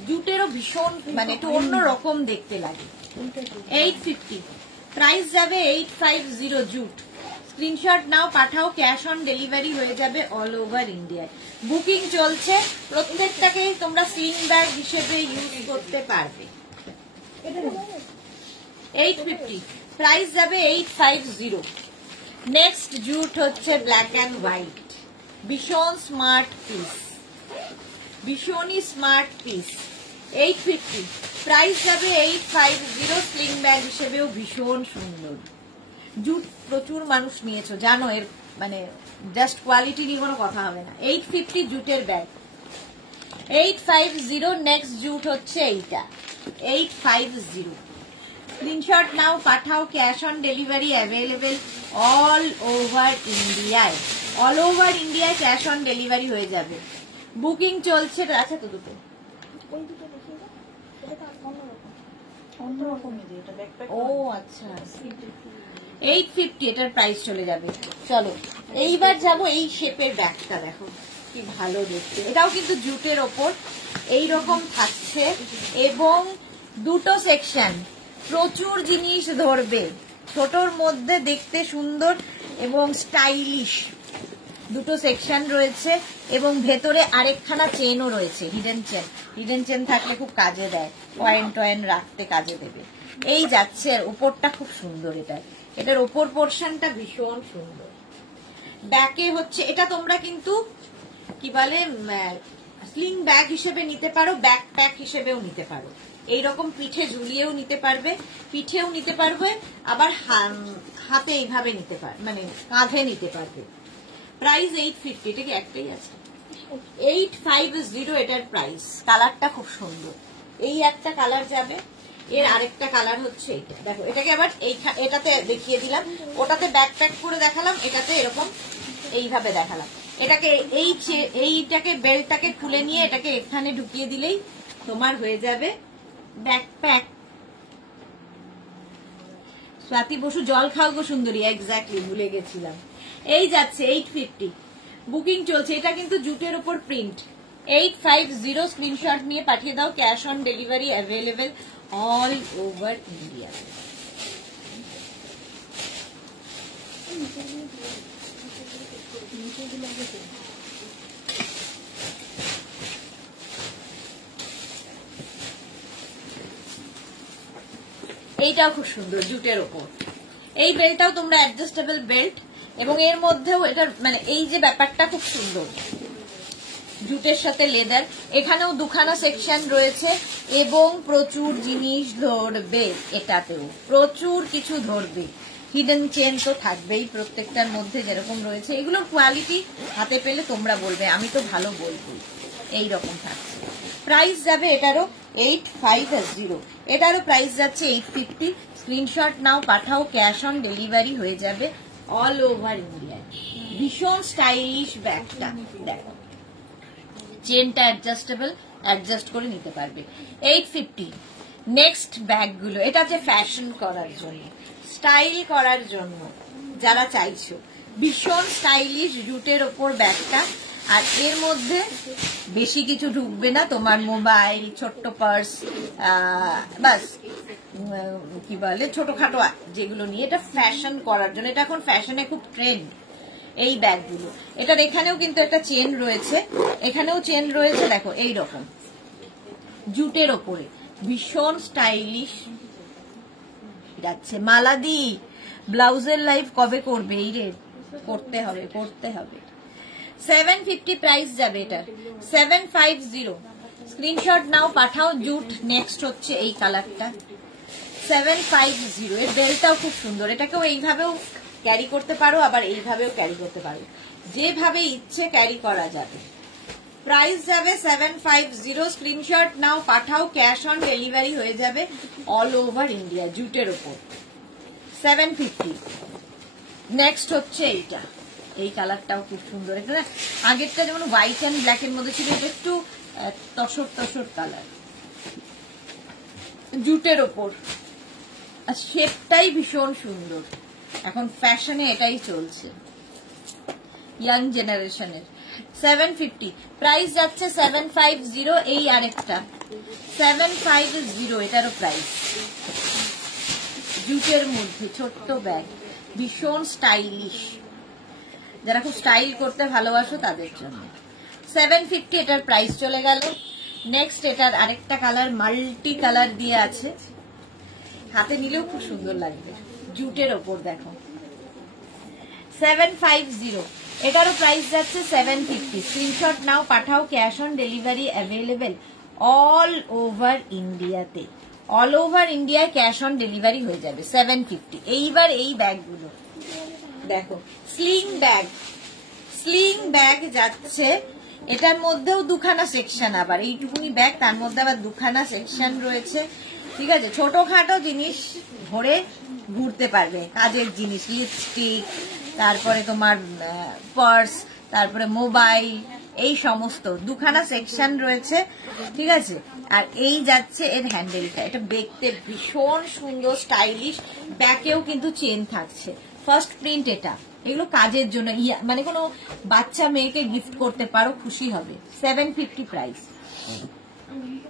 জুটেরও ভীষণ মানে একটু অন্যরকম দেখতে লাগে। 850 প্রাইস যাবে 850 জুট। স্ক্রিনশট নাও, পাঠাও। ক্যাশ অন ডেলিভারি হয়ে যাবে অল ওভার ইন্ডিয়ায়। বুকিং চলছে, প্রত্যেকটাকেই তোমরা স্লিং ব্যাগ হিসেবে ইউজ করতে পারবে। 850 প্রাইস যাবে 850। নেক্সট জুট হচ্ছে ব্ল্যাক অ্যান্ড হোয়াইট, ভীষণ স্মার্ট পিস, ভীষণই স্মার্ট পিস। 850 প্রাইস যাবে 850। স্লিং ব্যাগ হিসেবেও ভীষণ সুন্দর। জুট প্রচুর মানুষ নিয়েছো জানো, এর মানে জাস্ট কোয়ালিটি নিয়ে কোনো কথা হবে না। 850 জুটের ব্যাগ 850। নেক্সট জুট হচ্ছে এইটা 850। স্ক্রিনশট নাও, পাঠাও। Cash on delivery available all over ইন্ডিয়ায়। অল ওভার ইন্ডিয়ায় ক্যাশ অন ডেলিভারি হয়ে যাবে। বুকিং চলছে। আচ্ছা, তো দুটো ও আচ্ছা 850 এটার প্রাইস চলে যাবে। চলো এইবার যাবো এই শেপের ব্যাগটা, দেখো কি ভালো দেখতে। এটাও কিন্তু জুটের ওপর এইরকম থাকছে এবং দুটো সেকশন, প্রচুর জিনিস ধরবে। ছোটর মধ্যে দেখতে সুন্দর এবং স্টাইলিশ দুটো সেকশন রয়েছে এবং ভেতরে আরেকখানা চেনও রয়েছে, হিডেন চেন। হিডেন চেন থাকলে খুব কাজে দেয়, কয়েন টয়েন রাখতে কাজে দেবে। এই যাচ্ছে, উপরটা খুব সুন্দর। এটার উপর পোর্শনটা ভীষণ সুন্দর। ব্যাকে হচ্ছে এটা তোমরা কিন্তু কি বলে স্লিং ব্যাগ হিসেবে নিতে পারো, ব্যাকপ্যাক হিসেবেও নিতে পারো। এইরকম পিঠে ঝুলিয়েও নিতে পারবে, পিঠেও নিতে পারবে, আবার হাতে এইভাবে নিতে পারবে, মানে কাঁধে নিতে পারবে। প্রাইস 850। এটা কি একটাই আছে? 850 এটার প্রাইস। কালারটা খুব সুন্দর। এই একটা কালার যাবে, এর আরেকটা কালার হচ্ছে এইটা। দেখো, এটাকে আবার এটাতে দেখিয়ে দিলাম, ওটাতে ব্যাকপ্যাক করে দেখালাম, এটাতে এরকম এইভাবে দেখালাম। এটাকে এইটাকে বেল্টটাকে খুলে নিয়ে এটাকে এখানে ঢুকিয়ে দিলেই তোমার হয়ে যাবে ব্যাকপ্যাক। স্বাতি বসু জল খাও গো সুন্দরী, এক্স্যাক্টলি ভুলে গেছিলাম। এই যাচ্ছে 850। বুকিং চলছে। এটা কিন্তু জুটের উপর প্রিন্ট। 850 স্ক্রিনশট নিয়ে পাঠিয়ে দাও। Cash on delivery available all over India. এইটাও খুব সুন্দর জুটের ওপর। এই বেল্টটাও তোমরা অ্যাডজাস্টেবল বেল্ট এবং এর মধ্যেও এটার মানে এই যে ব্যাপারটা খুব সুন্দর, জুটের সাথে লেদার। এখানেও দুখানা সেকশন রয়েছে এবং প্রচুর জিনিস ধরবে, এটাতেও প্রচুর কিছু ধরবে। হিডেন চেন তো থাকবেই প্রত্যেকটার মধ্যে যেরকম রয়েছে। এগুলোর কোয়ালিটি হাতে পেলে তোমরা বলবে, আমি তো ভালো বলবো। এইরকম থাকছে। প্রাইস যাবে এটারও 850, এটারও প্রাইস যাচ্ছে 850। স্ক্রিনশট নাও, পাঠাও, ক্যাশ অন ডেলিভারি হয়ে যাবে অল ওভার ইন্ডিয়ায়। ভীষণ স্টাইলিশ ব্যাগটা, দেখো চেনটা অ্যাডজাস্টেবল, অ্যাডজাস্ট করে নিতে পারবে। 850। নেক্সট ব্যাগগুলো, এটা হচ্ছে ফ্যাশন করার জন্য, স্টাইল করার জন্য যারা চাইছো, ভীষণ স্টাইলিশ জুটের ওপর ব্যাগটা। আর এর মধ্যে বেশি কিছু ঢুকবে না, তোমার মোবাইল, ছোট্ট পার্স, বাস কি বলে ছোটখাটো যেগুলো নিয়ে, এটা ফ্যাশন করার জন্য, এটা এখন ফ্যাশনে খুব ট্রেন্ড এই ব্যাগগুলো। এটার এখানেও কিন্তু একটা চেন রয়েছে, এখানেও চেন রয়েছে, দেখো এইরকম জুটের ওপরে ভীষণ স্টাইলিশ যাচ্ছে। মালাদি ব্লাউজের লাইভ কবে করবে? এই রে, করতে হবে করতে হবে। 750 প্রাইস যাবে এটার, 750। স্ক্রিনশট নাও, পাঠাও, জুট। নেক্সট হচ্ছে এই কালারটা 750। এর বেলটাও খুব সুন্দর, এটাকেও এইভাবেও ক্যারি করতে পারো, আবার এইভাবেও ক্যারি করতে পারো, যেভাবে ইচ্ছে ক্যারি করা যাবে। প্রাইস যাবে 750। স্ক্রিনশট নাও, পাঠাও, ক্যাশ অন ডেলিভারি হয়ে যাবে অল ওভার ইন্ডিয়া, জুটের ওপর 750। নেক্সট হচ্ছে এইটা, এই কালারটাও খুব সুন্দর। এটা আগেরটা যেমন হোয়াইট অ্যান্ড ব্ল্যাক এর মধ্যে ছিল, এটা একটু তসর তসর কালার, জুটের ওপর, আর শেপটাই ভীষণ সুন্দর। এখন ফ্যাশনে এটাই চলছে, ইয়াং জেনারেশনের। 750 প্রাইস যাচ্ছে 750। এই আরেকটা 750, এটারও প্রাইস, জুটের মধ্যে ছোট্ট ব্যাগ, ভীষণ স্টাইলিশ, যারা খুব স্টাইল করতে ভালোবাসো তাদের জন্য 750 এটার প্রাইস চলে গেল। নেক্সট এটার আরেকটা কালার মাল্টি কালার দিয়ে আছে, হাতে নিলেও খুব সুন্দর লাগবে, জুটের ওপর দেখো 750। এটারও প্রাইস যাচ্ছে 750। স্ক্রিনশট নাও, পাঠাও, cash on delivery available all over ইন্ডিয়াতে, অল ওভার ইন্ডিয়ায় ক্যাশ অন ডেলিভারি হয়ে যাবে 750। এইবার এই ব্যাগগুলো দেখো, স্লিং ব্যাগ, স্লিং ব্যাগ যাচ্ছে, এটার মধ্যেও দুখানা সেকশন, আবার এইটুকুনি ব্যাগ, তার মধ্যে আবার দুখানা সেকশন রয়েছে, ঠিক আছে। ছোটখাটো জিনিস ভরে ঘুরতে পারবে, কাজের জিনিস, লিপস্টিক, তারপরে তোমার পার্স, তারপরে মোবাইল, এই সমস্ত দুখানা সেকশন রয়েছে, ঠিক আছে। আর এই যাচ্ছে এর হ্যান্ডেলটা, এটা দেখতে ভীষণ সুন্দর স্টাইলিশ, ব্যাকেও কিন্তু চেন থাকছে, ফার্স্ট প্রিন্ট এটা। এগুলো কাজের জন্য, মানে কোনো বাচ্চা মেয়েকে গিফট করতে পারো, খুশি হবে। 750 প্রাইস,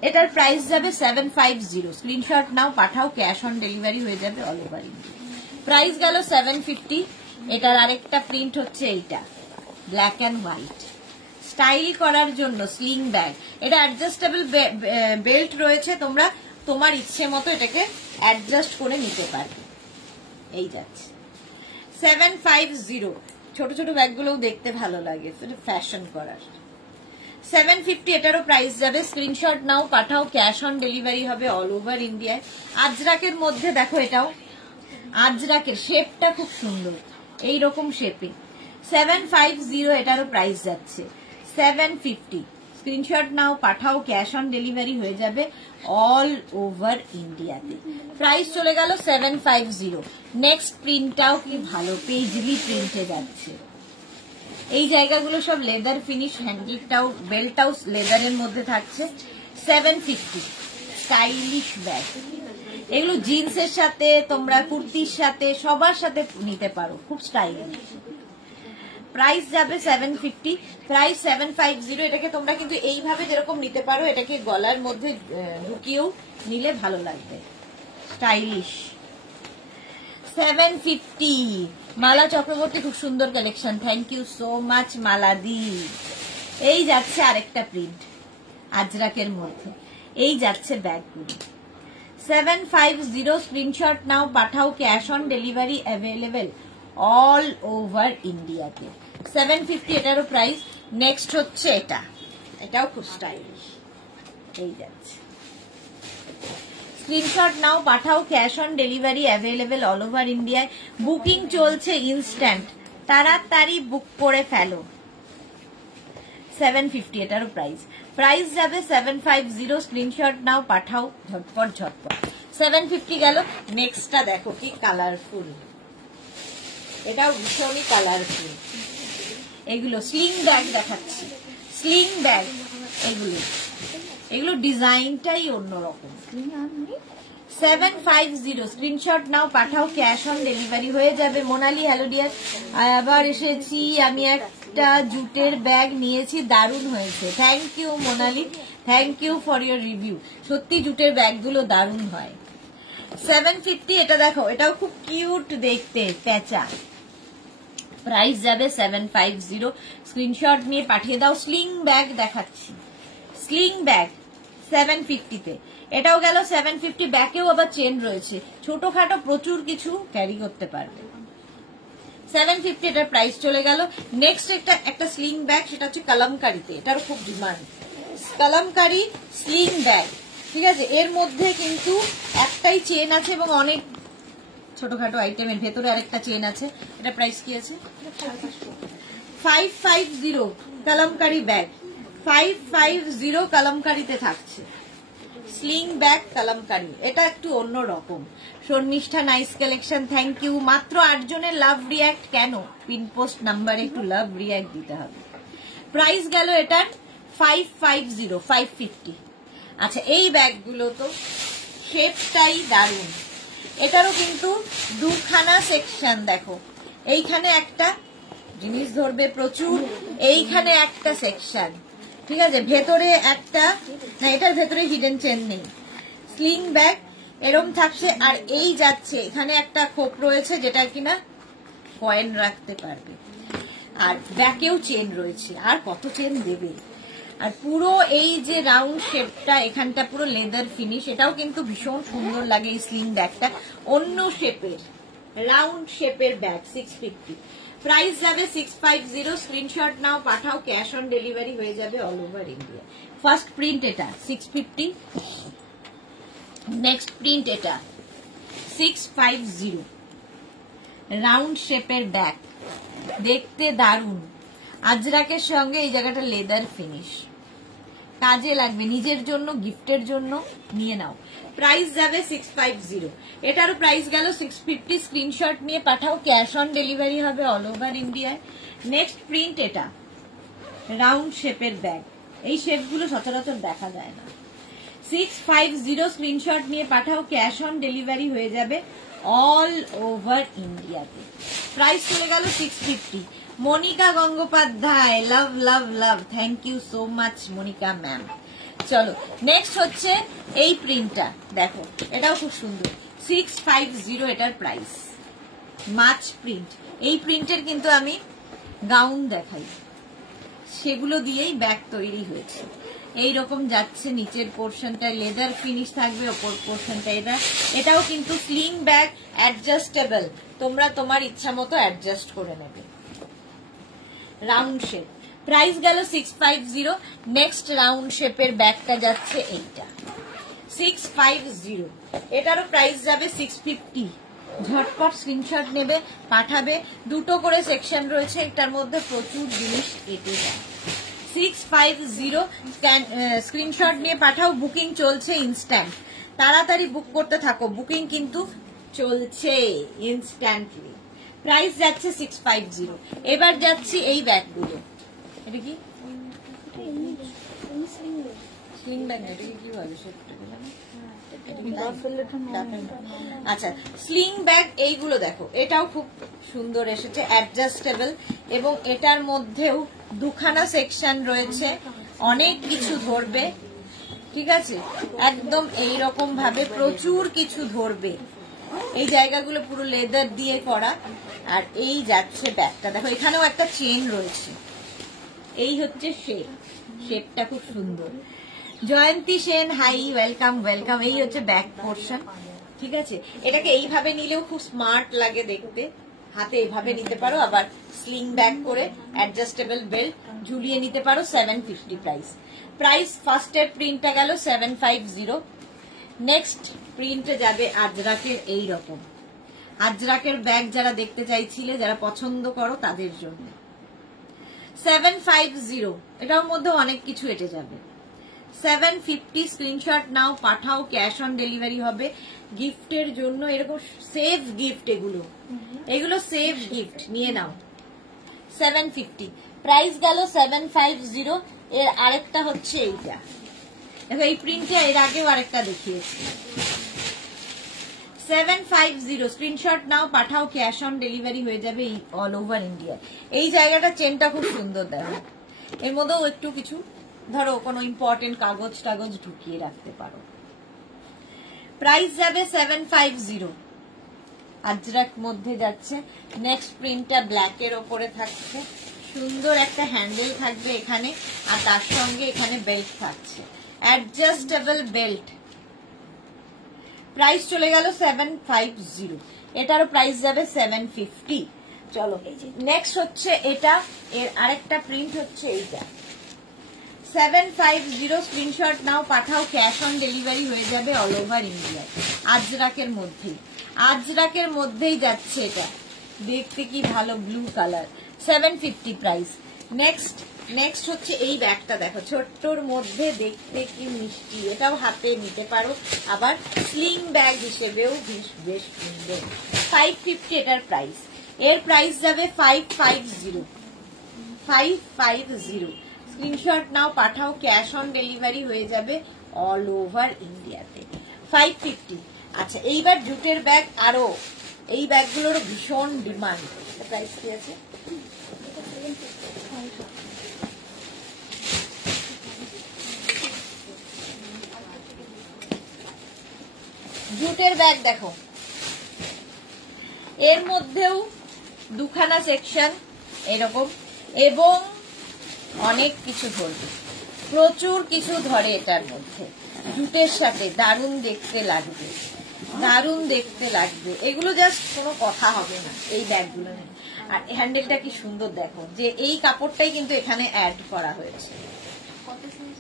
এটার প্রাইস যাবে 750। স্ক্রিনশট নাও, পাঠাও, ক্যাশ অন ডেলিভারি হয়ে যাবে অল ওভার ইন্ডিয়া। প্রাইস গেল 750। এটার আরেকটা প্রিন্ট হচ্ছে এইটা, ব্ল্যাক অ্যান্ড হোয়াইট, স্টাইল করার জন্য স্লিং ব্যাগ। এটা অ্যাডজাস্টেবল বেল্ট রয়েছে, তোমরা তোমার ইচ্ছে মতো এটাকে অ্যাডজাস্ট করে নিতে পারবে। এই যাচ্ছে 750। ছোট ছোট ব্যাগগুলোও দেখতে ভালো লাগে, ফ্যাশন করার। 750 এটারও প্রাইস যাবে। স্ক্রিনশট নাও, পাঠাও, ক্যাশ অন ডেলিভারি হবে অল ওভার ইন্ডিয়ায়। আজরাকের মধ্যে দেখো, এটাও আজরাকের, শেপটা খুব সুন্দর, এইরকম শেপে 750। এটারও প্রাইস যাচ্ছে 750। স্ক্রিনশট নাও, পাঠাও, ক্যাশ অন ডেলিভারি হয়ে যাবে অল ওভার ইন্ডিয়াতে। প্রাইস চলে গেল 750। নেক্সট প্রিন্টটাও কি ভালো, পেজলি প্রিন্টে যাচ্ছে, এই জায়গাগুলো সব লেদার ফিনিশ, হ্যান্ডেলটাও, বেল্টটাও লেদারের মধ্যে থাকছে। 750 স্টাইলিশ ব্যাগ, এগুলো জিন্সের সাথে, তোমরা কুর্তির সাথে, সবার সাথে নিতে পারো, খুব স্টাইলিশ। প্রাইস যাবে 750। প্রাইস 750। এটাকে তোমরা কিন্তু এইভাবে যেরকম নিতে পারো, এটাকে গলার মধ্যে ঢুকিয়েও নিলে ভালো লাগবে, স্টাইলিশ। 750। মালা চক্রবর্তী, খুব সুন্দর collection, thank you so much মালাদি। এই যাচ্ছে আরেকটা প্রিন্ট আজরাকের মধ্যে, এই যাচ্ছে ব্যাগগুলো 750। স্ক্রিনশট নাও, পাঠাও, cash on delivery available all over ইন্ডিয়াতে। 750 এটারও প্রাইস। নেক্সট হচ্ছে এটা, এটাও খুব স্টাইলিশ, এই যাচ্ছে। স্ক্রিনশট নাও, পাঠাও, cash on delivery available all over ইন্ডিয়ায়। বুকিং চলছে ইনস্ট্যান্ট, তাড়াতাড়ি বুক করে ফেলো। 750 এটারও প্রাইস যাবে 750। স্ক্রিনশট নাও, পাঠাও ঝটপট ঝটপট। 750 গেল। নেক্সটটা দেখো কি কালারফুল, এটাও ভীষণই কালারফুল। এগুলো স্লিং ব্যাগ দেখাচ্ছি, স্লিং ব্যাগ। এগুলো ডিজাইনটাই অন্যরকম। 750 স্ক্রিনশট নাও, পাঠাও, ক্যাশ অন ডেলিভারি হয়ে যাবে। মোনালি হ্যালো ডিয়ার, আবার এসেছি, আমি একটা জুটের ব্যাগ নিয়েছি, দারুণ হয়েছে। Thank you Monali, thank you for your review. সত্যি জুটের ব্যাগগুলো দারুণ হয়। 750 এটা দেখো, এটাও খুব কিউট দেখতে, প্যাঁচা। প্রাইস যাবে 750। স্ক্রিনশট নিয়ে পাঠিয়ে দাও। স্লিং ব্যাগ দেখাচ্ছি, স্লিং ব্যাগ 750-তে। এটাও গেল 750। ব্যাকেও আবার চেন রয়েছে, ছোটখাটো প্রচুর কিছু ক্যারি করতে পারবে। 750 এটার প্রাইস চলে গেল। নেক্সট একটা স্লিং ব্যাগ, সেটা হচ্ছে কালামকারিতে, এটার খুব ডিমান্ড। কালামকারি স্লিং ব্যাগ, ঠিক আছে। এর মধ্যে কিন্তু একটাই চেন আছে এবং অনেক ছোটখাটো আইটেমের ভেতরে আরেকটা চেন আছে। এটা প্রাইস কি আছে? 550 কালামকারি ব্যাগ, 550 কালামকারিতে থাকছে। স্লিং ব্যাগ কালামকারি, এটা একটু অন্য রকম। Sharmishtha nice collection, thank you. মাত্র 8 জনের লাভ রিয়াক্ট, কেন? পিন পোস্ট নাম্বারে একটু লাভ রিয়াক্ট দিতে হবে। প্রাইস গেল এটার 550। আচ্ছা, এই ব্যাগগুলো তো শেপটাই দারুণ। এটারও কিন্তু দুখানা সেকশন দেখো, এইখানে একটা জিনিস ধরবে প্রচুর, এইখানে একটা সেকশন, ঠিক আছে। ভেতরে একটা, না এটার ভেতরে হিডেন চেন নেই। স্লিং ব্যাগ এরম থাকছে, আর এই যাচ্ছে এখানে একটা খোপ রয়েছে যেটা কিনা কয়েন রাখতে পারবে, আর ব্যাকেও চেন রয়েছে। আর কত চেন দেবে? আর পুরো এই যে রাউন্ড শেপটা, এখানটা পুরো লেদার ফিনিশ। এটাও কিন্তু ভীষণ সুন্দর লাগে এই স্লিং ব্যাগটা, অন্য শেপের রাউন্ড শেপের ব্যাগ। 650 প্রাইস যাবে 650। স্ক্রিনশট নাও, পাঠাও, ক্যাশ অন ডেলিভারি হয়ে যাবে all over India. First print এটা 650, নেক্সট প্রিন্ট এটা 650 রাউন্ড শেপের ব্যাগ, দেখতে দারুণ। আজরাকের সঙ্গে এই জায়গাটা লেদার ফিনিশ, কাজে লাগবে, নিজের জন্য গিফটের জন্য নিয়ে নাও। প্রাইস যাবে 650। এটারও প্রাইস গেল 650। স্ক্রিনশট নিয়ে পাঠাও, ক্যাশ অন ডেলিভারি হবে অল ওভার ইন্ডিয়ায়। নেক্সট প্রিন্ট এটা রাউন্ড শেপের ব্যাগ, এই শেপগুলো সচরাচর দেখা যায় না। 650 স্ক্রিনশট নিয়ে পাঠাও, ক্যাশ অন ডেলিভারি হয়ে যাবে অল ওভার ইন্ডিয়াতে। প্রাইস চলে গেল 650। Monika Gangopadhyay, love love love, thank you so much Monika ma'am. চলো নেক্সট হচ্ছে এই প্রিন্টটা দেখো, এটাও খুব সুন্দর। 650 এটার প্রাইস। মাছ প্রিন্ট, এই প্রিন্টের কিন্তু আমি গাউন দেখাই, সেগুলো দিয়েই ব্যাগ তৈরি হয়েছে। এইরকম যাচ্ছে, নিচের পোর্শনটা লেদার ফিনিশ থাকবে, ওপর পোর্শনটা এটাও কিন্তু স্লিং ব্যাগ, অ্যাডজাস্টেবল, তোমরা তোমার ইচ্ছা মতো অ্যাডজাস্ট করে নেবে। রাউন্ড শেপ, প্রাইস গেল 650। নেক্সট রাউন্ড শেপের ব্যাগটা যাচ্ছে এইটা 650, এটারও প্রাইস যাবে 650। ঝটপট স্ক্রিনশট নেবে, পাঠাবে। দুটো করে সেকশন রয়েছে, এটার মধ্যে প্রচুর জিনিস কেটে যায়। 650 স্ক্রিনশট নিয়ে পাঠাও। বুকিং চলছে ইনস্ট্যান্ট, তাড়াতাড়ি বুক করতে থাকো, বুকিং কিন্তু চলছে ইনস্ট্যান্টলি। প্রাইস যাচ্ছে 650। এবার যাচ্ছি এই ব্যাগগুলো, এটা কি স্লিং ব্যাগ, এটাকে কি বলে? আচ্ছা, স্লিং ব্যাগ এইগুলো দেখো, এটাও খুব সুন্দর এসেছে, অ্যাডজাস্টেবল, এবং এটার মধ্যেও দুখানা সেকশন রয়েছে, অনেক কিছু ধরবে, ঠিক আছে। একদম এইরকম ভাবে প্রচুর কিছু ধরবে, এই জায়গাগুলো পুরো লেদার দিয়ে করা। আর এই যাচ্ছে ব্যাগটা দেখো, এখানেও একটা চেন রয়েছে, এই হচ্ছে শেপটা খুব সুন্দর। জয়ন্তী সেন, হাই, ওয়েলকাম ওয়েলকাম। এই হচ্ছে ব্যাক পোর্শন, ঠিক আছে। এটাকে এইভাবে নিলেও খুব স্মার্ট লাগে দেখতে, হাতে এইভাবে নিতে পারো, আবার স্লিং ব্যাগ করে অ্যাডজাস্টেবল বেল্ট ঝুলিয়ে নিতে পারো। 750 প্রাইস। ফার্স্টের প্রিন্টটা গেল 750। নেক্সট প্রিন্টে যাবে আজরাকের এই রকম। আজরাকের ব্যাগ যারা দেখতে চাইছিলে, যারা পছন্দ করো তাদের জন্য 750, এটার মধ্যে অনেক কিছু এটে যাবে। 750 স্ক্রিনশট নাও, পাঠাও, ক্যাশ অন ডেলিভারি হবে। গিফটের জন্য এরকম সেভ গিফট, এগুলো সেভ গিফট, নিয়ে নাও। 750 প্রাইস গেল 750। এর আরেকটা হচ্ছে এইটা, দেখো এই প্রিন্টে এর আগেও আরেকটা দেখিয়েছি। 750 স্ক্রিনশট নাও, পাঠাও, ক্যাশ অন ডেলিভারি হয়ে যাবে অল ওভার ইন্ডিয়া। এই জায়গাটা চেনটা খুব সুন্দর দেখো, এর মধ্যেও একটু কিছু ধরো কোনো ইম্পর্টেন্ট কাগজ টাগজ ঢুকিয়ে রাখতে পারো। প্রাইস যাবে 750, আজরাক মধ্যে যাচ্ছে। নেক্সট প্রিন্টটা ব্ল্যাক এর ওপরে থাকছে, সুন্দর একটা হ্যান্ডেল থাকবে এখানে, আর তার সঙ্গে এখানে বেল্ট থাকছে, অ্যাডজাস্টেবল বেল্ট। প্রাইস চলে গেল 750, এটারও প্রাইস যাবে 750। চলো নেক্সট হচ্ছে এটা, এর আরেকটা প্রিন্ট হচ্ছে এইটা। 750 স্ক্রিনশট নাও, পাঠাও, ক্যাশ অন ডেলিভারি হয়ে যাবে অল ওভার ইন্ডিয়া। আজরাকের মধ্যেই যাচ্ছে এটা, দেখতে কি ভালো, ব্লু কালার। 750 প্রাইস। নেক্সট হচ্ছে এই ব্যাগটা দেখো, ছোট্টর মধ্যে দেখতে কি মিষ্টি, এটাও হাতে নিতে পারো, আবার স্লিং ব্যাগ হিসেবেও বেশ সুন্দর। 550 এটার প্রাইস। এর প্রাইস যাবে 550। স্ক্রিনশট নাও, পাঠাও, ক্যাশ অন ডেলিভারি হয়ে যাবে অল ওভার ইন্ডিয়াতে। 550। আচ্ছা এইবার জুটের ব্যাগ, আরো এই ব্যাগগুলোর ভীষণ ডিমান্ড। প্রাইস কি আছে? জুটের ব্যাগ দেখো, এর মধ্যেও দুখানা সেকশন এরকম, এবং অনেক কিছু ধরবে, প্রচুর কিছু ধরে এটার মধ্যে। জুটের সাথে দারুণ দেখতে লাগবে, এগুলো জাস্ট কোনো কথা হবে না এই ব্যাগগুলো। আর হ্যান্ডেলটা কি সুন্দর দেখো, যে এই কাপড়টাই কিন্তু এখানে অ্যাড করা হয়েছে।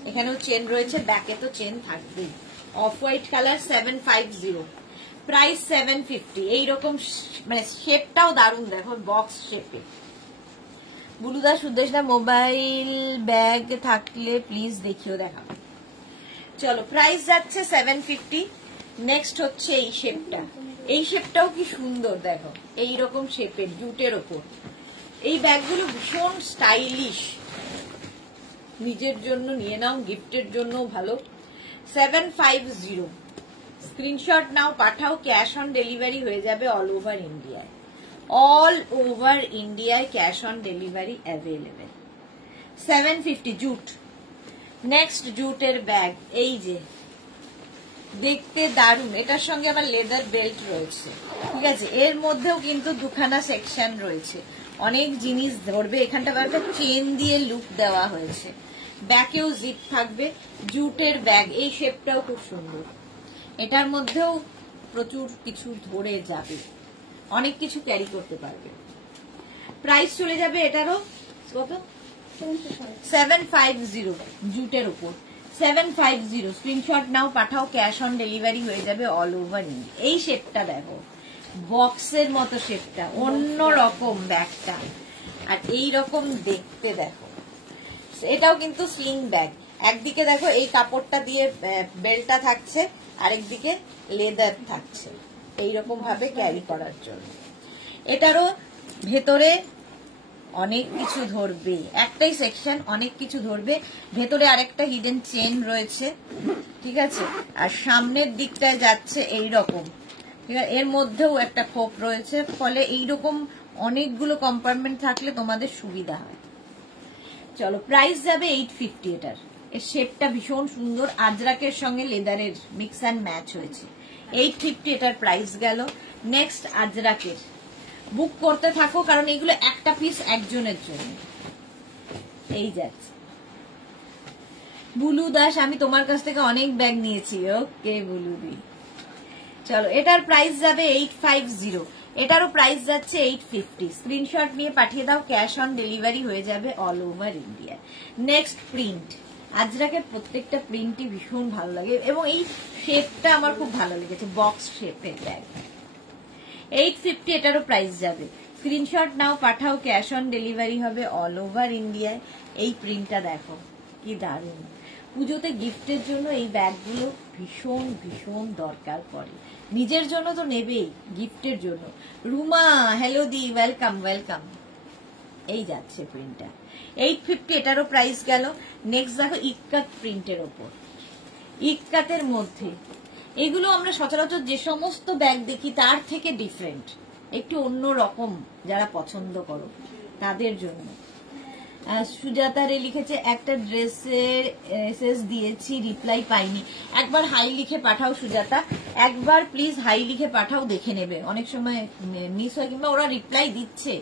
এখানেও চেন রয়েছে, ব্যাকে তো চেন থাকবেই। Off white colour. 750 প্রাইস। 750। এইরকম মানে শেপটাও দারুণ দেখো, বক্স শেপে। বুলুদা সুদেশ না, মোবাইল ব্যাগ থাকলে প্লিজ দেখিও, দেখা। চলো প্রাইস যাচ্ছে 750। নেক্সট হচ্ছে এই শেপটা, এই শেপটাও কি সুন্দর দেখো, এইরকম শেপের জুটের ওপর। এই ব্যাগগুলো ভীষণ স্টাইলিশ, নিজের জন্য নিয়ে নাও, গিফটের জন্য ভালো। 750 স্ক্রিনশট নাও, পাঠাও, ক্যাশ অন ডেলিভারি হয়ে যাবে অল ওভার ইন্ডিয়ায়। অল ওভার ইন্ডিয়ায় cash on delivery available. 750 jute. Next জুটের ব্যাগ, এই যে দেখতে দারুণ, এটার সঙ্গে আবার লেদার বেল্ট রয়েছে, ঠিক আছে। এর মধ্যেও কিন্তু দুখানা সেকশন রয়েছে, অনেক জিনিস ধরবে। এখানটা একটা চেন দিয়ে লুক দেওয়া হয়েছে, ব্যাকেও জিপ থাকবে। জুটের ব্যাগ, এই শেপটাও খুব সুন্দর, এটার মধ্যেও প্রচুর কিছু ধরে যাবে, অনেক কিছু ক্যারি করতে পারবে। প্রাইস চলে যাবে এটারও কত? 750 জুটের উপর। 750 স্ক্রিনশট নাও, পাঠাও, ক্যাশ অন ডেলিভারি হয়ে যাবে অল ওভার ইন্ডিয়া। এই শেপটা দেখো, বক্সের মতো শেপটা, অন্য রকম ব্যাগটা, আর এই রকম দেখতে দেখো। এটাও কিন্তু স্লিং ব্যাগ, একদিকে দেখো এই কাপড়টা দিয়ে বেল্টটা থাকছে, আরেকদিকে লেদার থাকছে, এইরকম ভাবে ক্যারি করার জন্য। এটারও ভেতরে অনেক কিছু ধরবে, একটাই সেকশন অনেক কিছু ধরবে। ভেতরে আরেকটা হিডেন চেন রয়েছে, ঠিক আছে। আর সামনের দিকটায় যাচ্ছে এইরকম, ঠিক আছে। এর মধ্যেও একটা খোপ রয়েছে, ফলে এইরকম অনেকগুলো কম্পার্টমেন্ট থাকলে তোমাদের সুবিধা হয়। চলো প্রাইস যাবে 850 এটার। এর শেপটা ভীষণ সুন্দর, আজরাকের সঙ্গে লেদারের মিক্স অ্যান্ড ম্যাচ হয়েছে। 850 এটার প্রাইস গেল। নেক্সট আজরাকের, বুক করতে থাকো, কারণ এইগুলো একটা পিস একজনের জন্য। এই যাচ্ছে বুলু দাস, আমি তোমার কাছ থেকে অনেক ব্যাগ নিয়েছি। ওকে বুলুদি, চলো এটার প্রাইস যাবে 850, এটারও প্রাইস যাচ্ছে 850। স্ক্রিনশট নিয়ে পাঠিয়ে দাও, ক্যাশ অন ডেলিভারি হয়ে যাবে all over India. Next print, আজরাকের প্রত্যেকটা প্রিন্টই ভীষণ ভালো লাগে, এবং এই শেপটা আমার খুব ভালো লেগেছে, বক্স শেপের ব্যাগ। 850 এটারও প্রাইস যাবে। স্ক্রিনশট নাও, পাঠাও, ক্যাশ অন ডেলিভারি হবে অল ওভার ইন্ডিয়ায়। এই প্রিন্টটা দেখো কি দারুণ, পুজোতে গিফটের জন্য এই ব্যাগগুলো ভীষণ ভীষণ দরকার পড়ে। নিজের জন্য তো নেবেই, গিফটের জন্য। রুমা হ্যালো দি, ওয়েলকাম ওয়েলকাম। এই যাচ্ছে প্রিন্টটা 850, এটারও প্রাইস গেল। নেক্সট দেখো ইক্কাত প্রিন্টের ওপর, ইক্কাতের মধ্যে এগুলো আমরা সচরাচর যে সমস্ত ব্যাগ দেখি তার থেকে ডিফারেন্ট, একটু অন্য রকম, যারা পছন্দ করো তাদের জন্য। সুজাতা রে লিখেছে একটা ড্রেসের এসএস দিয়েছি, রিপ্লাই পাইনি। একবার হাই লিখে পাঠাও সুজাতা, একবার প্লিজ হাই লিখে পাঠাও, দেখে নেবে। অনেক সময় মিস হয়, কিংবা ওরা রিপ্লাই দিচ্ছে,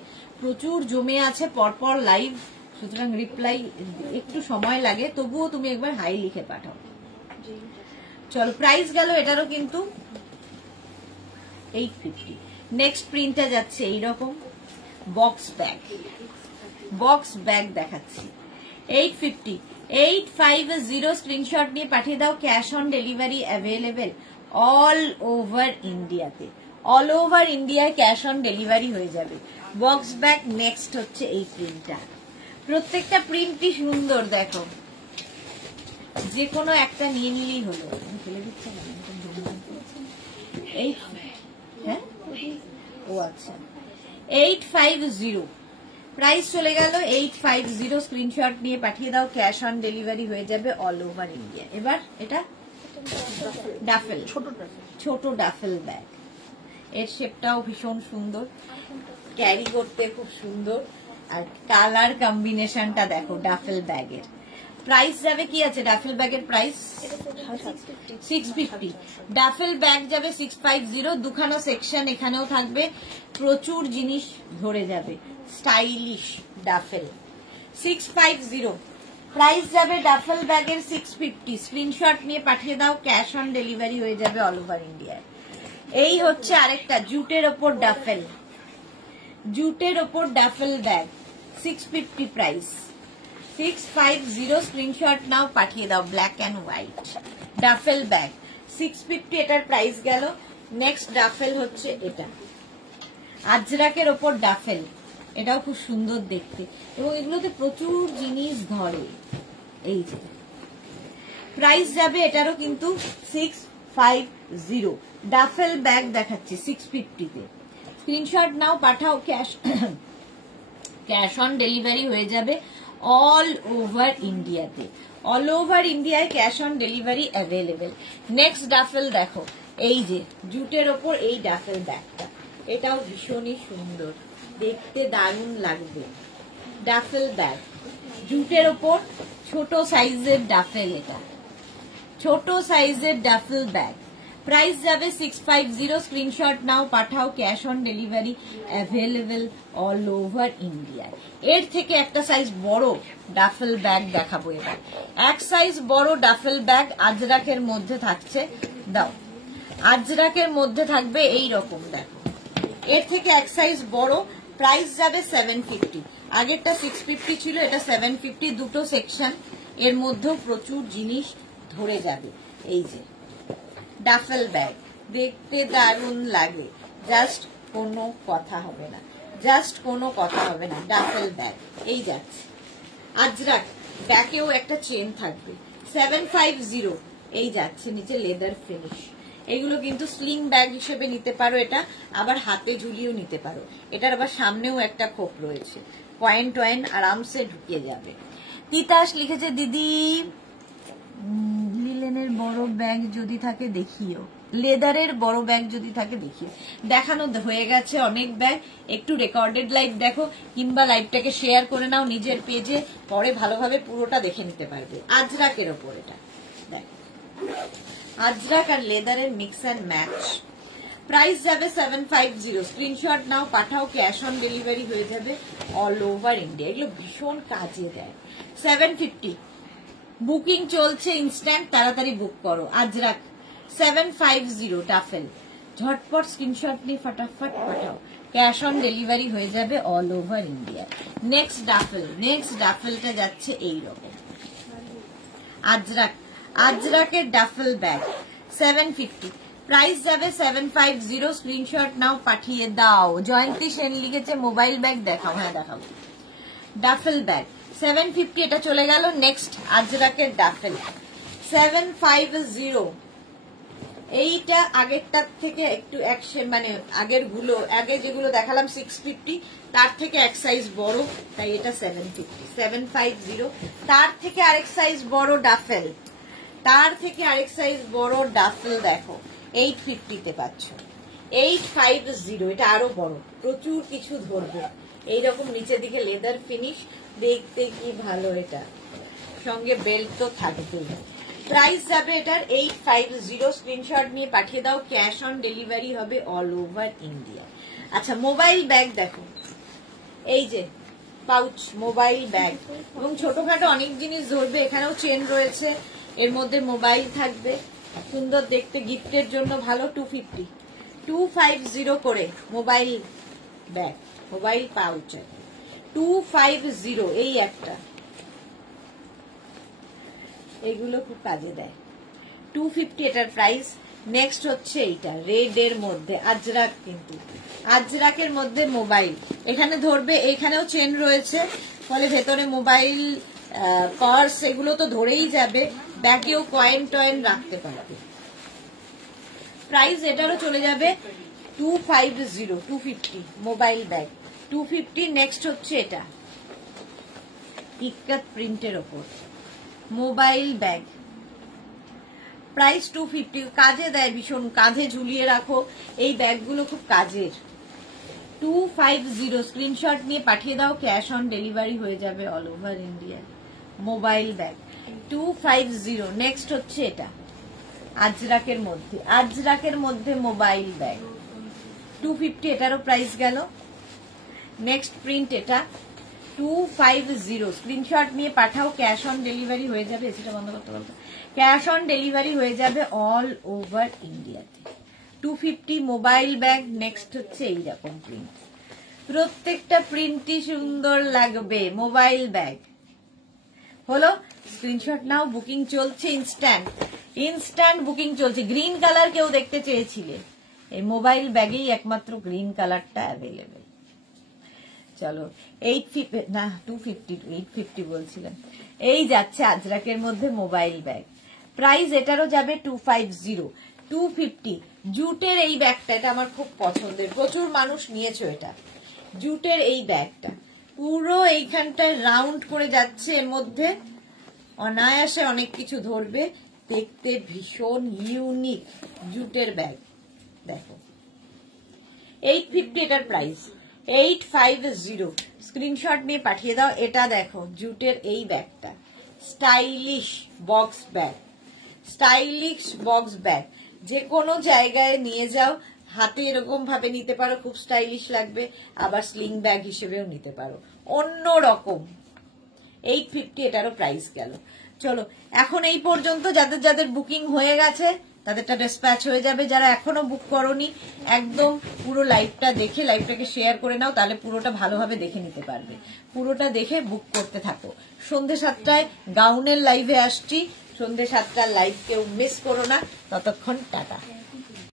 প্রচুর জমে আছে পরপর লাইভ, সুতরাং রিপ্লাই একটু সময় লাগে, তবুও তুমি একবার হাই লিখে পাঠাও। চলো প্রাইস গেল এটারও কিন্তু 850। নেক্সট প্রিন্টটা যাচ্ছে এইরকম বক্স ব্যাগ, বক্স ব্যাগ দেখাচ্ছি 850, 850 স্ক্রিনশট নিয়ে পাঠিয়ে দাও, cash on delivery available all over ইন্ডিয়াতে। অল ওভার ইন্ডিয়ায় ক্যাশ অন ডেলিভারি হয়ে যাবে বক্স ব্যাগ। নেক্সট হচ্ছে এই প্রিন্টটা, প্রত্যেকটা প্রিন্টই সুন্দর, দেখো যে কোনো একটা নিয়ে নিলেই হলো। ফেলে দিচ্ছে না, এই হ্যাঁ ও আচ্ছা 850 প্রাইস চলে গেল 850। স্ক্রিনশট নিয়ে পাঠিয়ে দাও, ক্যাশ অন ডেলিভারি হয়ে যাবে অল ওভার ইন্ডিয়া। এবার এটা ডাফেল, ছোট ডাফেল ব্যাগ, এর শেপটাও ভীষণ সুন্দর, ক্যারি করতে খুব সুন্দর, আর কালার কম্বিনেশনটা দেখো ডাফেল ব্যাগের। প্রাইস যাবে কি আছে ডাফেল ব্যাগের প্রাইস 650, ডাফেল ব্যাগ যাবে 650। দুখানা সেকশন এখানেও থাকবে, প্রচুর জিনিস ধরে যাবে, স্টাইলিশ ডাফেল 650। প্রাইস যাবে ডাফেল ব্যাগের 650। স্ক্রিনশট নিয়ে পাঠিয়ে দাও, ক্যাশ অন ডেলিভারি হয়ে যাবে অল ওভার ইন্ডিয়ায়। এই হচ্ছে আরেকটা জুটের ওপর ডাফেল, জুটের ওপর ডাফেল ব্যাগ 650 প্রাইস 650। স্ক্রিনশট নাও, পাঠিয়ে দাও, black and white duffel bag 650, এটার প্রাইস গেল। নেক্সট ডাফেল হচ্ছে এটা আজরাকের ওপর ডাফেল, এটাও খুব সুন্দর দেখতে, এবং এগুলোতে প্রচুর জিনিস ধরে। এই যে প্রাইস যাবে এটারও কিন্তু 650, ডাফেল ব্যাগ দেখাচ্ছি 650-তে। স্ক্রিনশট নাও, পাঠাও, ক্যাশ অন ডেলিভারি হয়ে যাবে অল ওভার ইন্ডিয়াতে। অল ওভার ইন্ডিয়ায় cash on delivery available. Next duffel দেখো, এই যে জুটের ওপর এই ডাফেল ব্যাগটা, এটাও ভীষণই সুন্দর দেখতে, দারুণ লাগবে। ডাফেল ব্যাগ জুটের ওপর, ছোট সাইজের ডাফেল, এটা ছোট সাইজের ডাফেল ব্যাগ। প্রাইস যাবে 650। স্ক্রিনশট নাও, পাঠাও, cash on delivery available all over India. এর থেকে একটা সাইজ বড় ডাফেল ব্যাগ দেখাবো এবার। এক সাইজ বড় ডাফেল ব্যাগ আজরাকের মধ্যে থাকছে, দাও আজরাকের মধ্যে থাকবে এই রকম, দেখো এর থেকে এক সাইজ বড়। প্রাইস যাবে 750, আগেরটা 650 ছিল, এটা 750। দুটো সেকশন, এর মধ্যেও প্রচুর জিনিস ধরে যাবে। এই যে ডাফেল ব্যাগ দেখতে দারুণ লাগে, জাস্ট কোনো কথা হবে না, জাস্ট কোনো কথা হবে না। ডাফেল ব্যাগ এই যাচ্ছে আজরাক, ব্যাকেও একটা চেন থাকবে 750। এই যাচ্ছে নিচে লেদার ফিনিশ। এগুলো কিন্তু স্লিং ব্যাগ হিসেবে নিতে পারো, এটা আবার হাতে ঝুলিয়েও নিতে পারো। এটার আবার সামনেও একটা খোপ রয়েছে, কয়েন টয়েন আরামসে ঢুকিয়ে যাবে। তিতাস লিখেছে দিদি লিলেনের বড় ব্যাগ যদি থাকে দেখিও, লেদারের বড় ব্যাগ যদি থাকে দেখিও। দেখানো হয়ে গেছে অনেক ব্যাগ, একটু রেকর্ডেড লাইভ দেখো, কিংবা লাইভটাকে শেয়ার করে নাও নিজের পেজে, পরে ভালোভাবে পুরোটা দেখে নিতে পারবে। আজরাকের ওপর এটা দেখো, আজরাক আর লেদারের মিক্স অ্যান্ড ম্যাচ। প্রাইস যাবে 750। স্ক্রিনশট নাও, পাঠাও, ক্যাশ অন ডেলিভারি হয়ে যাবে অল ওভার ইন্ডিয়া। এগুলো ভীষণ কাজে দেয়। 750 বুকিং চলছে, ইনস্ট্যান্ট তাড়াতাড়ি বুক করো। আজরাক 750 ডাফেল, ঝটপট স্ক্রিনশট নিয়ে ফটাফট পাঠাও, ক্যাশ অন ডেলিভারি হয়ে যাবে all over India. Next duffel, next ডাফেলটা যাচ্ছে এইরকম আজরাক, আজরাকের ডাফেল ব্যাগ 750। প্রাইস যাবে 750, স্ক্রিনশট নাও পাঠিয়ে দাও। জয়ন্তী সেন লিখেছে মোবাইল ব্যাগ দেখাও, হ্যাঁ দেখাও। ডাফেল ব্যাগ 750, এটা চলে গেল। নেক্সট আজরাকের ডাফেল 750, এইটা আগেরটার থেকে একটু মানে আগের গুলো, আগে যেগুলো দেখালাম 650, তার থেকে এক সাইজ বড়, তাই এটা 750। 750, তার থেকে আরেক সাইজ বড় ডাফেল, তার থেকে আরেক সাইজ বড় ডাফেল দেখো 850 তে পাচ্ছ। 850, এটা আরো বড়, প্রচুর কিছু ধরবে। এইরকম নিচের দিকে লেদার ফিনিশ, দেখতে কি ভালো, এটা সঙ্গে বেল্ট তো থাকবেই। প্রাইস যাবে এটার 850, স্ক্রিনশট নিয়ে পাঠিয়ে দাও। ক্যাশ অন ডেলিভারি হবে অল ওভার ইন্ডিয়া। আচ্ছা, মোবাইল ব্যাগ দেখো, এই যে পাউচ মোবাইল ব্যাগ, এবং ছোটখাটো অনেক জিনিস ধরবে। এখানেও চেন রয়েছে, এর মধ্যে মোবাইল থাকবে, সুন্দর দেখতে, গিফটের জন্য ভালো। 250 করে মোবাইল ব্যাগ, মোবাইল পাউচ 250, এই একটা, এগুলো খুব কাজে দেয়। 250 এটার প্রাইস। নেক্সট হচ্ছে এইটা রেড এর মধ্যে আজরাক, কিন্তু আজরাকের মধ্যে মোবাইল এখানে ধরবে, এখানেও চেন রয়েছে, ফলে ভেতরে মোবাইল, পার্স এগুলো তো ধরেই যাবে, ব্যাগেও কয়েন টয়েন রাখতে পারবে। প্রাইস এটারও চলে যাবে 250 মোবাইল ব্যাগ 250। নেক্সট হচ্ছে এটা ইক্কাত প্রিন্টের ওপর মোবাইল ব্যাগ, প্রাইস 250, কাজে দেয় ভীষণ, কাঁধে ঝুলিয়ে রাখো, এই ব্যাগগুলো খুব কাজের। 250, স্ক্রিনশট নিয়ে পাঠিয়ে দাও। ক্যাশ অন ডেলিভারি হয়ে যাবে all over India. Mobile bag 250। Next হচ্ছে এটা আজরাকের মধ্যে, আজরাকের মধ্যে মোবাইল ব্যাগ 250, এটারও প্রাইস গেল। নেক্সট প্রিন্ট এটা 250, স্ক্রিনশট নিয়ে পাঠাও। ক্যাশ অন ডেলিভারি হয়ে যাবে, সেটা বন্ধ করতে বলতে, ক্যাশ অন ডেলিভারি হয়ে যাবে অল ওভার ইন্ডিয়াতে। 250 মোবাইল ব্যাগ। নেক্সট হচ্ছে এইরকম প্রিন্ট, প্রত্যেকটা প্রিন্টই সুন্দর লাগবে। মোবাইল ব্যাগ হলো, স্ক্রিনশট নাও, বুকিং চলছে, ইনস্ট্যান্ট বুকিং চলছে। গ্রিন কালার কেউ দেখতে চেয়েছিলে, এই মোবাইল ব্যাগেই একমাত্র গ্রিন কালারটা অ্যাভেলেবেল। চলো 850 না 250, 850 বলছিলাম। এই যাচ্ছে আজরাকের মধ্যে মোবাইল ব্যাগ, প্রাইস এটারও যাবে 250, 250। জুটের এই ব্যাগটা, এটা আমার খুব পছন্দের, প্রচুর মানুষ নিয়েছো এটা। জুটের এই ব্যাগটা পুরো এইখানটা রাউন্ড করে যাচ্ছে, এর মধ্যে অনায়াসে অনেক কিছু ধরবে, দেখতে ভীষণ ইউনিক জুটের ব্যাগ। দেখো 850 এটার প্রাইস, 850, স্ক্রিনশট নিয়ে পাঠিয়ে দাও। এটা দেখো জুটের এই ব্যাগটা, stylish box bag, stylish box bag, যে কোনো জায়গায় নিয়ে যাও, হাতে এরকম ভাবে নিতে পারো, খুব স্টাইলিশ লাগবে। আবার স্লিং ব্যাগ হিসেবেও নিতে পারো, অন্য রকম। 850, এটারও প্রাইস গেল। চলো এখন এই পর্যন্ত, যাদের যাদের বুকিং হয়ে গেছে তাদেরটা ডিসপ্যাচ হয়ে যাবে। যারা এখনো বুক করোনি, একদম পুরো লাইভটা দেখে লাইভটাকে শেয়ার করে নাও, তাহলে পুরোটা ভালোভাবে দেখে নিতে পারবে। পুরোটা দেখে বুক করতে থাকো। সন্ধ্যে 7টায় গাউনের লাইভে আসছি, সন্ধ্যে 7টার লাইভ কেউ মিস করো না। ততক্ষণ টাটা।